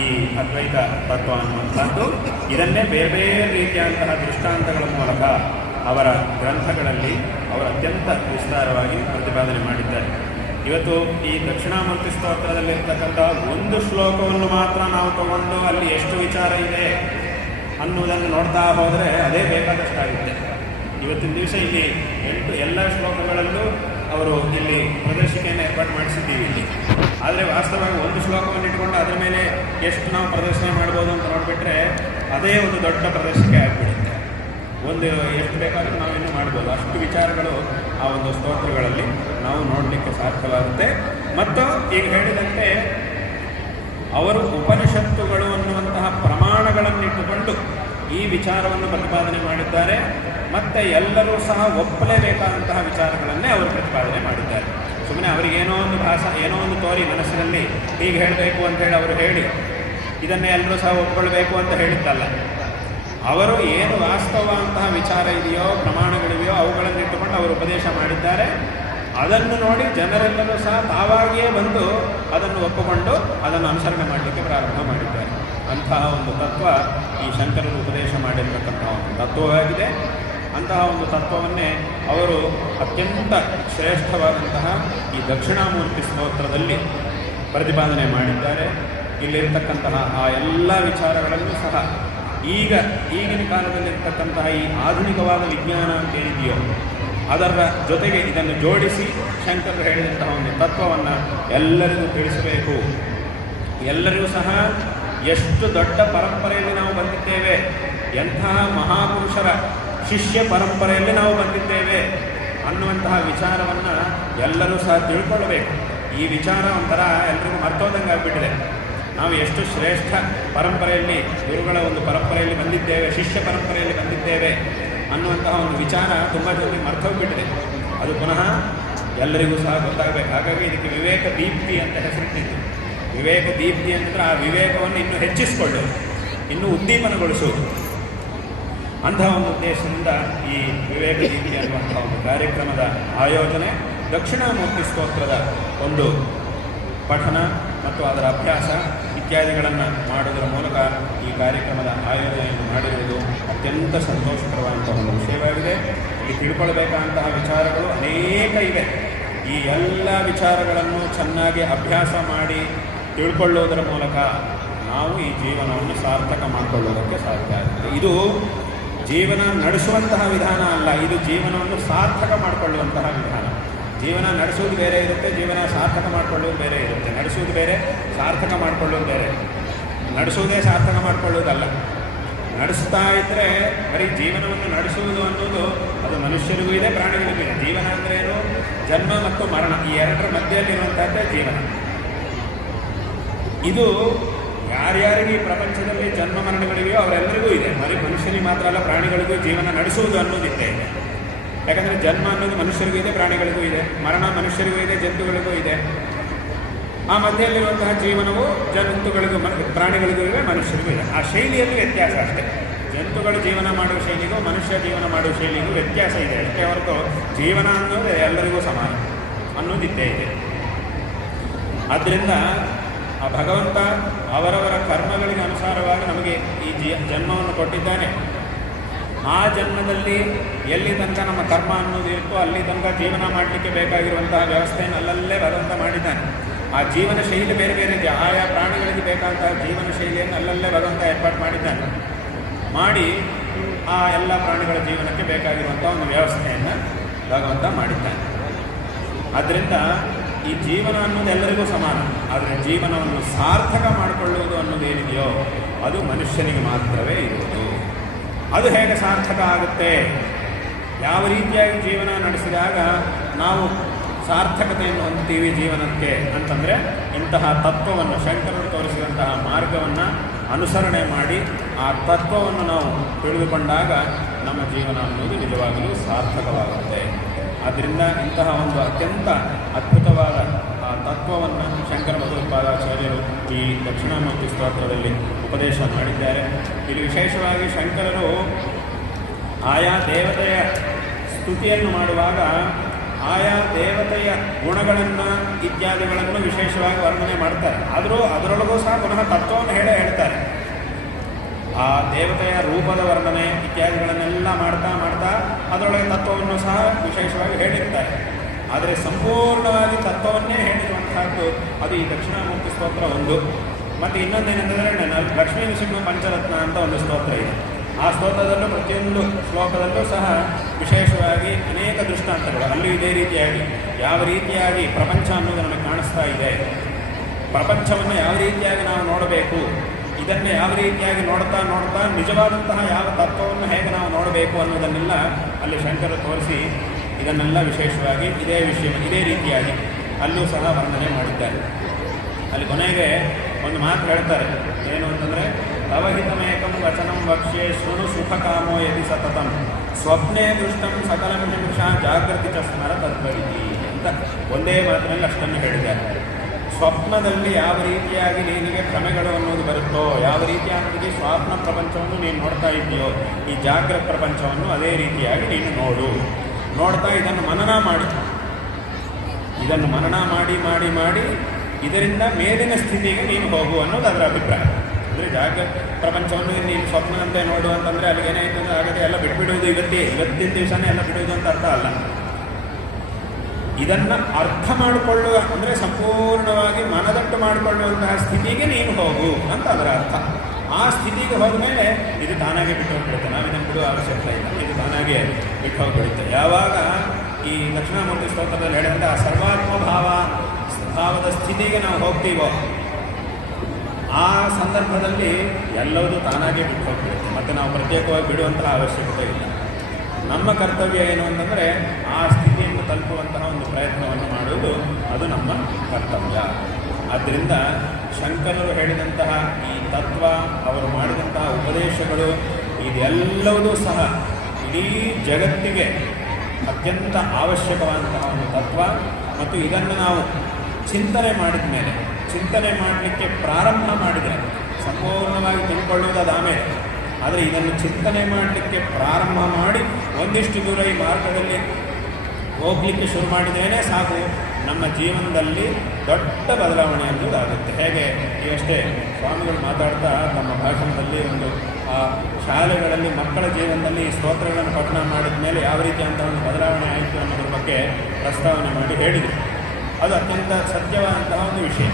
ಈ ಅದ್ವೈತ ತತ್ವ ಅನ್ನುವಂಥದ್ದು. ಇದನ್ನೇ ಬೇರೆ ಬೇರೆ ರೀತಿಯಾದಂತಹ ದೃಷ್ಟಾಂತಗಳ ಮೂಲಕ ಅವರ ಗ್ರಂಥಗಳಲ್ಲಿ ಅವರು ಅತ್ಯಂತ ವಿಸ್ತಾರವಾಗಿ ಪ್ರತಿಪಾದನೆ ಮಾಡಿದ್ದಾರೆ. ಇವತ್ತು ಈ ದಕ್ಷಿಣಾಮೂರ್ತಿ ಸ್ತೋತ್ರದಲ್ಲಿರ್ತಕ್ಕಂಥ ಒಂದು ಶ್ಲೋಕವನ್ನು ಮಾತ್ರ ನಾವು ತಗೊಂಡು ಅಲ್ಲಿ ಎಷ್ಟು ವಿಚಾರ ಇದೆ ಅನ್ನುವುದನ್ನು ನೋಡ್ತಾ ಹೋದರೆ ಅದೇ ಬೇಕಾದಷ್ಟಾಗುತ್ತೆ. ಇವತ್ತಿನ ದಿವಸ ಇಲ್ಲಿ ಎಲ್ಲ ಶ್ಲೋಕಗಳಲ್ಲೂ ಅವರು ಇಲ್ಲಿ ಪ್ರದರ್ಶಿಕೆಯನ್ನು ಏರ್ಪಾಡು ಮಾಡಿಸಿದ್ದೀವಿ ಇಲ್ಲಿ. ಆದರೆ ವಾಸ್ತವವಾಗಿ ಒಂದು ಶ್ಲೋಕವನ್ನು ಇಟ್ಕೊಂಡು ಅದರ ಮೇಲೆ ಎಷ್ಟು ನಾವು ಪ್ರದರ್ಶನ ಮಾಡ್ಬೋದು ಅಂತ ನೋಡಿಬಿಟ್ರೆ ಅದೇ ಒಂದು ದೊಡ್ಡ ಪ್ರದರ್ಶಿಕೆ ಆಗಿಬಿಡುತ್ತೆ. ಒಂದು ಎಷ್ಟು ಬೇಕಾದರೂ ನಾವು ಇನ್ನೂ ಮಾಡ್ಬೋದು. ಅಷ್ಟು ವಿಚಾರಗಳು ಆ ಒಂದು ಸ್ತೋತ್ರಗಳಲ್ಲಿ ನಾವು ನೋಡಲಿಕ್ಕೆ ಸಾಧ್ಯವಾಗುತ್ತೆ. ಮತ್ತು ಈಗ ಹೇಳಿದಂತೆ ಅವರು ಉಪನಿಷತ್ತುಗಳು ಅನ್ನುವಂತಹ ಪ್ರಮಾಣಗಳನ್ನಿಟ್ಟುಕೊಂಡು ಈ ವಿಚಾರವನ್ನು ಪ್ರತಿಪಾದನೆ ಮಾಡಿದ್ದಾರೆ. ಮತ್ತು ಎಲ್ಲರೂ ಸಹ ಒಪ್ಪಲೇಬೇಕಾದಂತಹ ವಿಚಾರಗಳನ್ನೇ ಅವರು ಪ್ರತಿಪಾದನೆ ಮಾಡಿದ್ದಾರೆ. ಸುಮ್ಮನೆ ಅವರಿಗೆ ಏನೋ ಒಂದು ತೋರಿ ಮನಸ್ಸಿನಲ್ಲಿ ಹೀಗೆ ಹೇಳಬೇಕು ಅಂತೇಳಿ ಅವರು ಹೇಳಿ ಇದನ್ನೇ ಎಲ್ಲರೂ ಸಹ ಒಪ್ಕೊಳ್ಬೇಕು ಅಂತ ಹೇಳಿದ್ದಲ್ಲ. ಅವರು ಏನು ವಾಸ್ತವವಂತಹ ವಿಚಾರ ಇದೆಯೋ, ಪ್ರಮಾಣಗಳಿವೆಯೋ ಅವುಗಳನ್ನಿಟ್ಟುಕೊಂಡು ಅವರು ಉಪದೇಶ ಮಾಡಿದ್ದಾರೆ. ಅದನ್ನು ನೋಡಿ ಜನರೆಲ್ಲರೂ ಸಹ ತಾವಾಗಿಯೇ ಬಂದು ಅದನ್ನು ಒಪ್ಪಿಕೊಂಡು ಅದನ್ನು ಅನುಸರಣೆ ಮಾಡಲಿಕ್ಕೆ ಪ್ರಾರಂಭ ಮಾಡಿದ್ದಾರೆ. ಅಂತಹ ಒಂದು ತತ್ವ ಈ ಶಂಕರರು ಉಪದೇಶ ಮಾಡಿರತಕ್ಕಂತಹ ಒಂದು ತತ್ವವಾಗಿದೆ. ಅಂತಹ ಒಂದು ತತ್ವವನ್ನೇ ಅವರು ಅತ್ಯಂತ ಶ್ರೇಷ್ಠವಾದಂತಹ ಈ ದಕ್ಷಿಣಾಮೂರ್ತಿ ಸ್ತೋತ್ರದಲ್ಲಿ ಪ್ರತಿಪಾದನೆ ಮಾಡಿದ್ದಾರೆ. ಇಲ್ಲಿರ್ತಕ್ಕಂತಹ ಆ ಎಲ್ಲ ವಿಚಾರಗಳನ್ನು ಸಹ ಈಗಿನ ಕಾಲದಲ್ಲಿರ್ತಕ್ಕಂತಹ ಈ ಆಧುನಿಕವಾದ ವಿಜ್ಞಾನ ಅಂತ ಏನಿದೆಯೋ ಅದರ ಜೊತೆಗೆ ಇದನ್ನು ಜೋಡಿಸಿ ಶಂಕರರು ಹೇಳಿದಂತಹ ಒಂದು ತತ್ವವನ್ನು ಎಲ್ಲರಿಗೂ ತಿಳಿಸಬೇಕು. ಎಲ್ಲರಿಗೂ ಸಹ ಎಷ್ಟು ದೊಡ್ಡ ಪರಂಪರೆಯಲ್ಲಿ ನಾವು ಬಂದಿದ್ದೇವೆ, ಎಂತಹ ಮಹಾಪುರುಷರ ಶಿಷ್ಯ ಪರಂಪರೆಯಲ್ಲಿ ನಾವು ಬಂದಿದ್ದೇವೆ ಅನ್ನುವಂತಹ ವಿಚಾರವನ್ನು ಎಲ್ಲರೂ ಸಹ ತಿಳ್ಕೊಳ್ಳಬೇಕು. ಈ ವಿಚಾರ ಒಂಥರ ಎಲ್ರಿಗೂ ಮರ್ತೋದಂಗೆ ಆಗಿಬಿಟ್ಟಿದೆ. ನಾವು ಎಷ್ಟು ಶ್ರೇಷ್ಠ ಪರಂಪರೆಯಲ್ಲಿ, ಗುರುಗಳ ಒಂದು ಪರಂಪರೆಯಲ್ಲಿ ಬಂದಿದ್ದೇವೆ, ಶಿಷ್ಯ ಪರಂಪರೆಯಲ್ಲಿ ಬಂದಿದ್ದೇವೆ ಅನ್ನುವಂತಹ ಒಂದು ವಿಚಾರ ತುಂಬ ಜನರಿಗೆ ಮರ್ತೋಗ್ಬಿಟ್ಟಿದೆ. ಅದು ಪುನಃ ಎಲ್ಲರಿಗೂ ಸಹ ಗೊತ್ತಾಗಬೇಕು. ಹಾಗಾಗಿ ಇದಕ್ಕೆ ವಿವೇಕ ದೀಪ್ತಿ ಅಂತ ಹೆಸರಿಟ್ಟಿದ್ದು. ವಿವೇಕ ದೀಪ್ತಿ ಅಂತಂದರೆ ಆ ವಿವೇಕವನ್ನು ಇನ್ನೂ ಹೆಚ್ಚಿಸಿಕೊಳ್ಳೋದು, ಇನ್ನೂ ಉದ್ದೀಪನಗೊಳಿಸೋದು. ಅಂತಹ ಒಂದು ಉದ್ದೇಶದಿಂದ ಈ ವಿವೇಕ ದೀಪ್ತಿ ಅನ್ನುವಂಥ ಒಂದು ಕಾರ್ಯಕ್ರಮದ ಆಯೋಜನೆ, ದಕ್ಷಿಣಾಮೂರ್ತಿ ಸ್ತೋತ್ರದ ಒಂದು ಪಠನ ಮತ್ತು ಅದರ ಅಭ್ಯಾಸ ಇತ್ಯಾದಿಗಳನ್ನು ಮಾಡುವುದರ ಮೂಲಕ ಈ ಕಾರ್ಯಕ್ರಮದ ಆಯೋಜನೆಯನ್ನು ಮಾಡಿರುವುದು ಅತ್ಯಂತ ಸಂತೋಷಕರವಾದಂತಹ ಒಂದು ವಿಷಯವಾಗಿದೆ. ಇಲ್ಲಿ ತಿಳ್ಕೊಳ್ಬೇಕಾದಂತಹ ವಿಚಾರಗಳು ಅನೇಕ ಇವೆ. ಈ ಎಲ್ಲ ವಿಚಾರಗಳನ್ನು ಚೆನ್ನಾಗಿ ಅಭ್ಯಾಸ ಮಾಡಿ ತಿಳ್ಕೊಳ್ಳೋದರ ಮೂಲಕ ನಾವು ಈ ಜೀವನವನ್ನು ಸಾರ್ಥಕ ಮಾಡಿಕೊಳ್ಳೋದಕ್ಕೆ ಸಾಧ್ಯ ಆಗುತ್ತೆ. ಇದು ಜೀವನ ನಡೆಸುವಂತಹ ವಿಧಾನ ಅಲ್ಲ, ಇದು ಜೀವನವನ್ನು ಸಾರ್ಥಕ ಮಾಡಿಕೊಳ್ಳುವಂತಹ ವಿಧಾನ. ಜೀವನ ನಡೆಸುವುದು ಬೇರೆ ಇರುತ್ತೆ, ಜೀವನ ಸಾರ್ಥಕ ಮಾಡಿಕೊಳ್ಳೋದು ಬೇರೆ ಇರುತ್ತೆ. ನಡೆಸುವುದು ಬೇರೆ, ಸಾರ್ಥಕ ಮಾಡಿಕೊಳ್ಳೋದು ಬೇರೆ. ನಡೆಸುವುದೇ ಸಾರ್ಥಕ ಮಾಡಿಕೊಳ್ಳೋದಲ್ಲ. ನಡೆಸ್ತಾ ಇದ್ದರೆ ಬರೀ ಜೀವನವನ್ನು ನಡೆಸುವುದು ಅನ್ನೋದು ಅದು ಮನುಷ್ಯರಿಗೂ ಇದೆ, ಪ್ರಾಣಿಗಳಿಗೂ ಇದೆ. ಜೀವನ ಅಂದ್ರೇನು? ಜನ್ಮ ಮತ್ತು ಮರಣ, ಈ ಎರಡರ ಮಧ್ಯೆಯಲ್ಲಿರುವಂಥದ್ದೇ ಜೀವನ. ಇದು ಯಾರ್ಯಾರಿಗೆ ಈ ಪ್ರಪಂಚದಲ್ಲಿ ಜನ್ಮ ಮರಣಗಳಿವೆಯೋ ಅವರೆಲ್ಲರಿಗೂ ಇದೆ. ಬರೀ ಮನುಷ್ಯನಿಗೆ ಮಾತ್ರ ಅಲ್ಲ, ಪ್ರಾಣಿಗಳಿಗೂ ಜೀವನ ನಡೆಸುವುದು ಅನ್ನೋದಿದ್ದೇ ಇದೆ. ಯಾಕಂದರೆ ಜನ್ಮ ಅನ್ನೋದು ಮನುಷ್ಯರಿಗೂ ಇದೆ, ಪ್ರಾಣಿಗಳಿಗೂ ಇದೆ. ಮರಣ ಮನುಷ್ಯರಿಗೂ ಇದೆ, ಜಂತುಗಳಿಗೂ ಇದೆ. ಆ ಮಧ್ಯೆಯಲ್ಲಿರುವಂತಹ ಜೀವನವು ಜಂತುಗಳಿಗೂ ಪ್ರಾಣಿಗಳಿಗೂ ಇದೆ, ಮನುಷ್ಯರಿಗೂ ಇದೆ. ಆ ಶೈಲಿಯಲ್ಲಿ ವ್ಯತ್ಯಾಸ ಅಷ್ಟೇ. ಜಂತುಗಳು ಜೀವನ ಮಾಡುವ ಶೈಲಿಗೂ ಮನುಷ್ಯ ಜೀವನ ಮಾಡುವ ಶೈಲಿಗೂ ವ್ಯತ್ಯಾಸ ಇದೆ ಅಷ್ಟೇ ಹೊರತು ಜೀವನ ಅನ್ನೋದು ಎಲ್ಲರಿಗೂ ಸಮಾನ ಅನ್ನೋದಿದ್ದೇ ಇದೆ. ಆದ್ದರಿಂದ ಆ ಭಗವಂತ ಅವರವರ ಕರ್ಮಗಳಿಗೆ ಅನುಸಾರವಾಗಿ ನಮಗೆ ಈ ಜನ್ಮವನ್ನು ಕೊಟ್ಟಿದ್ದಾನೆ. ಆ ಜನ್ಮದಲ್ಲಿ ಎಲ್ಲಿ ತನಕ ನಮ್ಮ ಕರ್ಮ ಅನ್ನೋದು ಇರುತ್ತೋ ಅಲ್ಲಿ ತನಕ ಜೀವನ ಮಾಡಲಿಕ್ಕೆ ಬೇಕಾಗಿರುವಂತಹ ವ್ಯವಸ್ಥೆಯನ್ನು ಅಲ್ಲಲ್ಲೇ ಭಗವಂತ ಮಾಡಿದ್ದಾನೆ. ಆ ಜೀವನ ಶೈಲಿ ಬೇರೆ ಬೇರೆ ಇದೆ. ಆಯಾ ಪ್ರಾಣಿಗಳಿಗೆ ಬೇಕಾದಂತಹ ಜೀವನ ಶೈಲಿಯನ್ನು ಅಲ್ಲಲ್ಲೇ ಭಗವಂತ ಏರ್ಪಾಡು ಮಾಡಿದ್ದಾನೆ. ಮಾಡಿ ಆ ಎಲ್ಲ ಪ್ರಾಣಿಗಳ ಜೀವನಕ್ಕೆ ಬೇಕಾಗಿರುವಂಥ ಒಂದು ವ್ಯವಸ್ಥೆಯನ್ನು ಭಗವಂತ ಮಾಡಿದ್ದಾನೆ. ಆದ್ದರಿಂದ ಈ ಜೀವನ ಅನ್ನೋದು ಎಲ್ಲರಿಗೂ ಸಮಾನ. ಆದರೆ ಜೀವನವನ್ನು ಸಾರ್ಥಕ ಮಾಡಿಕೊಳ್ಳುವುದು ಅನ್ನೋದೇನಿದೆಯೋ ಅದು ಮನುಷ್ಯನಿಗೆ ಮಾತ್ರವೇ ಇರುವುದು. ಅದು ಹೇಗೆ ಸಾರ್ಥಕ ಆಗುತ್ತೆ, ಯಾವ ರೀತಿಯಾಗಿ ಜೀವನ ನಡೆಸಿದಾಗ ನಾವು ಸಾರ್ಥಕತೆಯನ್ನು ಹೊಂದ್ತೀವಿ ಜೀವನಕ್ಕೆ ಅಂತಂದರೆ ಇಂತಹ ತತ್ವವನ್ನು, ಶಂಕರರು ತೋರಿಸಿದಂತಹ ಮಾರ್ಗವನ್ನು ಅನುಸರಣೆ ಮಾಡಿ ಆ ತತ್ವವನ್ನು ನಾವು ತಿಳಿದುಕೊಂಡಾಗ ನಮ್ಮ ಜೀವನ ಅನ್ನೋದು ನಿಜವಾಗಲೂ ಸಾರ್ಥಕವಾಗುತ್ತೆ. ಆದ್ದರಿಂದ ಇಂತಹ ಒಂದು ಅತ್ಯಂತ ಅದ್ಭುತವಾದ ಆ ತತ್ವವನ್ನು ಶಂಕರ ಭಗವತ್ಪಾದಾಚಾರ್ಯರು ಈ ದಕ್ಷಿಣಾಮೂರ್ತಿ ಸ್ತೋತ್ರದಲ್ಲಿ ಉಪದೇಶ ಮಾಡಿದ್ದಾರೆ. ಇಲ್ಲಿ ವಿಶೇಷವಾಗಿ ಶಂಕರರು ಆಯಾ ದೇವತೆಯ ಸ್ತುತಿಯನ್ನು ಮಾಡುವಾಗ ಆಯಾ ದೇವತೆಯ ಗುಣಗಳನ್ನು ಇತ್ಯಾದಿಗಳನ್ನು ವಿಶೇಷವಾಗಿ ವರ್ಣನೆ ಮಾಡ್ತಾರೆ. ಆದರೂ ಅದರೊಳಗೂ ಸಹ ಪುನಃ ತತ್ವವನ್ನು ಹೇಳ್ತಾರೆ. ಆ ದೇವತೆಯ ರೂಪದ ವರ್ಣನೆ ಇತ್ಯಾದಿಗಳನ್ನೆಲ್ಲ ಮಾಡ್ತಾ ಅದರೊಳಗೆ ತತ್ವವನ್ನು ಸಹ ವಿಶೇಷವಾಗಿ ಹೇಳಿರ್ತಾರೆ. ಆದರೆ ಸಂಪೂರ್ಣವಾಗಿ ತತ್ವವನ್ನೇ ಹೇಳಿರುವಂತಹದ್ದು ಅದು ಈ ದಕ್ಷಿಣಾಮೂರ್ತಿ ಸ್ತೋತ್ರ ಒಂದು. ಮತ್ತು ಇನ್ನೊಂದೇನೆಂದರೆ ಲಕ್ಷ್ಮೀ ನೃಸಿಂಹ ಪಂಚರತ್ನ ಅಂತ ಒಂದು ಸ್ತೋತ್ರ ಇದೆ. ಆ ಸ್ತೋತ್ರದಲ್ಲೂ ಪ್ರತಿಯೊಂದು ಶ್ಲೋಕದಲ್ಲೂ ಸಹ ವಿಶೇಷವಾಗಿ ಅನೇಕ ದೃಷ್ಟಾಂತಗಳು ಅಲ್ಲೂ ಇದೇ ರೀತಿಯಾಗಿ ಯಾವ ರೀತಿಯಾಗಿ ಪ್ರಪಂಚ ಅನ್ನೋದು ನಮಗೆ ಕಾಣಿಸ್ತಾ ಇದೆ, ಪ್ರಪಂಚವನ್ನು ಯಾವ ರೀತಿಯಾಗಿ ನಾವು ನೋಡಬೇಕು, ಇದನ್ನು ಯಾವ ರೀತಿಯಾಗಿ ನೋಡ್ತಾ ನೋಡ್ತಾ ನಿಜವಾದಂತಹ ಯಾವ ತತ್ವವನ್ನು ಹೇಗೆ ನಾವು ನೋಡಬೇಕು ಅನ್ನೋದನ್ನೆಲ್ಲ ಅಲ್ಲಿ ಶಂಕರ ತೋರಿಸಿ ಇದನ್ನೆಲ್ಲ ವಿಶೇಷವಾಗಿ ಇದೇ ರೀತಿಯಾಗಿ ಅಲ್ಲೂ ಸಹ ವರ್ಣನೆ ಮಾಡಿದ್ದಾರೆ. ಅಲ್ಲಿ ಕೊನೆಗೆ ಒಂದು ಮಾತು ಹೇಳ್ತಾರೆ, ಏನು ಅಂತಂದರೆ ತವಹಿತಮೇಕಂ ವಚನಂ ವಕ್ಷ್ಯೆ ಶೃಣು ಸುಖಕಾಮೋ ಯದಿ ಸತತಂ ಸ್ವಪ್ನೇ ದೃಷ್ಟಂ ಸಕಲಂ ನಿಮಿಷ ಜಾಗೃತಿ ಚ ಸ್ಮರ ತದ್ವರಿತಿ ಅಂತ ಒಂದೇ ಮಾತಿನಲ್ಲಿ ಅಷ್ಟನ್ನು ಹೇಳಿದ್ದಾರೆ. ಸ್ವಪ್ನದಲ್ಲಿ ಯಾವ ರೀತಿಯಾಗಿ ನಿನಗೆ ಭ್ರಮೆಗಳು ಅನ್ನೋದು ಬರುತ್ತೋ, ಯಾವ ರೀತಿಯಾಗಿ ಸ್ವಪ್ನ ಪ್ರಪಂಚವನ್ನು ನೀನು ನೋಡ್ತಾ ಇದ್ದೀಯೋ, ಈ ಜಾಗೃತ ಪ್ರಪಂಚವನ್ನು ಅದೇ ರೀತಿಯಾಗಿ ನೀನು ನೋಡ್ತಾ ಇದನ್ನು ಮನನ ಮಾಡಿ, ಇದನ್ನು ಮನನ ಮಾಡಿ ಮಾಡಿ ಮಾಡಿ ಇದರಿಂದ ಮೇಲಿನ ಸ್ಥಿತಿಗೆ ನೀನು ಹೋಗು ಅನ್ನೋದು ಅದರ ಅಭಿಪ್ರಾಯ. ಅಂದರೆ ಜಾಗೃತ ಪ್ರಪಂಚವನ್ನು ನೀನು ಸ್ವಪ್ನದಂತೆ ನೋಡು ಅಂತಂದರೆ ಅಲ್ಲಿಗೆ ಏನಾಯಿತು ಅಂದರೆ ಆಗದೆ ಎಲ್ಲ ಬಿಟ್ಬಿಡುವುದು ಇವತ್ತಿನ ದಿವಸನೇ ಎಲ್ಲ ಬಿಡುವುದು ಅಂತ ಅರ್ಥ ಅಲ್ಲ. ಇದನ್ನು ಅರ್ಥ ಮಾಡಿಕೊಳ್ಳುವ ಅಂದರೆ ಸಂಪೂರ್ಣವಾಗಿ ಮನದಟ್ಟು ಮಾಡಿಕೊಳ್ಳುವಂತಹ ಸ್ಥಿತಿಗೆ ನೀನು ಹೋಗು ಅಂತ ಅದರ ಅರ್ಥ. ಆ ಸ್ಥಿತಿಗೆ ಹೋದ ಮೇಲೆ ಇದು ತಾನಾಗೆ ಬಿಟ್ಟು ಹೋಗ್ಬಿಡುತ್ತೆ, ನಾವು ಇದನ್ನು ಬಿಡುವ ಅವಶ್ಯಕತೆ ಇಲ್ಲ, ಇದು ತಾನಾಗೆ ಬಿಟ್ಟು ಹೋಗ್ಬಿಡುತ್ತೆ. ಯಾವಾಗ ಈ ದಕ್ಷಿಣಾಮೂರ್ತಿ ಸ್ತೋತ್ರದಲ್ಲಿ ಹೇಳಿದಂಥ ಆ ಸರ್ವಾತ್ಮ ಭಾವದ ಸ್ಥಿತಿಗೆ ನಾವು ಹೋಗ್ತೀವೋ ಆ ಸಂದರ್ಭದಲ್ಲಿ ಎಲ್ಲವೂ ತಾನಾಗೆ ಬಿಟ್ಟು ಹೋಗ್ಬಿಡುತ್ತೆ, ಮತ್ತು ನಾವು ಪ್ರತ್ಯೇಕವಾಗಿ ಬಿಡುವಂತಹ ಅವಶ್ಯಕತೆ ಇಲ್ಲ. ನಮ್ಮ ಕರ್ತವ್ಯ ಏನು ಅಂತಂದರೆ ಆ ಸ್ಥಿತಿಯನ್ನು ತಲುಪುವಂತಹ ಒಂದು ಪ್ರಯತ್ನವನ್ನು ಮಾಡುವುದು ಅದು ನಮ್ಮ ಕರ್ತವ್ಯ. ಆದ್ದರಿಂದ ಶಂಕರರು ಹೇಳಿದಂತಹ ಈ ತತ್ವ, ಅವರು ಮಾಡಿದಂತಹ ಉಪದೇಶಗಳು ಇದೆಲ್ಲವೂ ಸಹ ಇಡೀ ಜಗತ್ತಿಗೆ ಅತ್ಯಂತ ಅವಶ್ಯಕವಾದಂತಹ ಒಂದು ತತ್ವ. ಮತ್ತು ಇದನ್ನು ನಾವು ಚಿಂತನೆ ಮಾಡಿದ ಮೇಲೆ, ಚಿಂತನೆ ಮಾಡಲಿಕ್ಕೆ ಪ್ರಾರಂಭ ಮಾಡಿದರೆ ಸಂಪೂರ್ಣವಾಗಿ ತಿಳ್ಕೊಳ್ಳುವುದು ಆಮೇಲೆ, ಆದರೆ ಇದನ್ನು ಚಿಂತನೆ ಮಾಡಲಿಕ್ಕೆ ಪ್ರಾರಂಭ ಮಾಡಿ ಒಂದಿಷ್ಟು ದೂರ ಈ ಮಾರ್ಗದಲ್ಲಿ ಹೋಗಲಿಕ್ಕೆ ಶುರು ಮಾಡಿದ್ರೇ ಸಾಕು, ನಮ್ಮ ಜೀವನದಲ್ಲಿ ದೊಡ್ಡ ಬದಲಾವಣೆ ಅನ್ನೋದಾಗುತ್ತೆ. ಹೇಗೆ ಈಗಷ್ಟೇ ಸ್ವಾಮಿಗಳು ಮಾತಾಡ್ತಾ ತಮ್ಮ ಭಾಷಣದಲ್ಲಿ ಒಂದು ಶಾಲೆಗಳಲ್ಲಿ ಮಕ್ಕಳ ಜೀವನದಲ್ಲಿ ಈ ಸ್ತೋತ್ರಗಳನ್ನು ಪಠಣ ಮಾಡಿದ ಮೇಲೆ ಯಾವ ರೀತಿಯಂಥ ಒಂದು ಬದಲಾವಣೆ ಆಯಿತು ಅನ್ನೋದ್ರ ಬಗ್ಗೆ ಪ್ರಸ್ತಾವನೆ ಮಾಡಿ ಹೇಳಿದರು. ಅದು ಅತ್ಯಂತ ಸತ್ಯವಾದಂತಹ ಒಂದು ವಿಷಯ.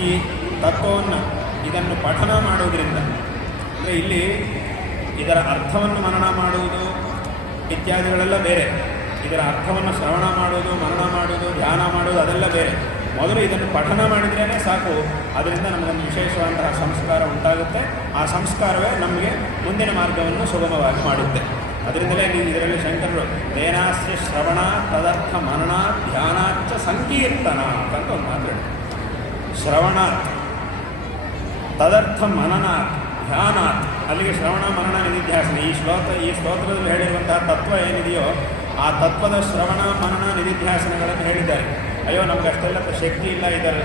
ಈ ತತ್ವವನ್ನು ಇದನ್ನು ಪಠನ ಮಾಡುವುದರಿಂದ, ಅಂದರೆ ಇಲ್ಲಿ ಇದರ ಅರ್ಥವನ್ನು ಮನನ ಮಾಡುವುದು ಇತ್ಯಾದಿಗಳೆಲ್ಲ ಬೇರೆ, ಇದರ ಅರ್ಥವನ್ನು ಶ್ರವಣ ಮಾಡುವುದು, ಮನನ ಮಾಡುವುದು, ಧ್ಯಾನ ಮಾಡುವುದು ಅದೆಲ್ಲ ಬೇರೆ. ಮೊದಲು ಇದನ್ನು ಪಠನ ಮಾಡಿದ್ರೇ ಸಾಕು, ಅದರಿಂದ ನಮಗೊಂದು ವಿಶೇಷವಾದಂತಹ ಸಂಸ್ಕಾರ ಉಂಟಾಗುತ್ತೆ. ಆ ಸಂಸ್ಕಾರವೇ ನಮಗೆ ಮುಂದಿನ ಮಾರ್ಗವನ್ನು ಸುಗಮವಾಗಿ ಮಾಡುತ್ತೆ. ಅದರಿಂದಲೇ ನೀವು ಇದರಲ್ಲಿ ಶಂಕರರು ವೇನಾಸ್ಯ ಶ್ರವಣ ತದರ್ಥ ಮನನ ಧ್ಯಾನಾಚ ಸಂಕೀರ್ತನ ಅಂತ ಒಂದು ಮಾತಾಡಿ. ಶ್ರವಣ ತದರ್ಥ ಮನನ ಧ್ಯಾನಾತ್, ಅಲ್ಲಿಗೆ ಶ್ರವಣ ಮನನ ನಿಧಿಧ್ಯಾಸನ. ಈ ಸ್ತೋತ್ರದಲ್ಲಿ ಹೇಳಿರುವಂತಹ ತತ್ವ ಏನಿದೆಯೋ ಆ ತತ್ವದ ಶ್ರವಣ ಮನನ ನಿಧಿಧ್ಯಾಸನಗಳನ್ನು ಹೇಳಿದ್ದಾರೆ. ಅಯ್ಯೋ ನಮ್ಗೆ ಅಷ್ಟೆಲ್ಲ ಶಕ್ತಿ ಇಲ್ಲ, ಇದನ್ನು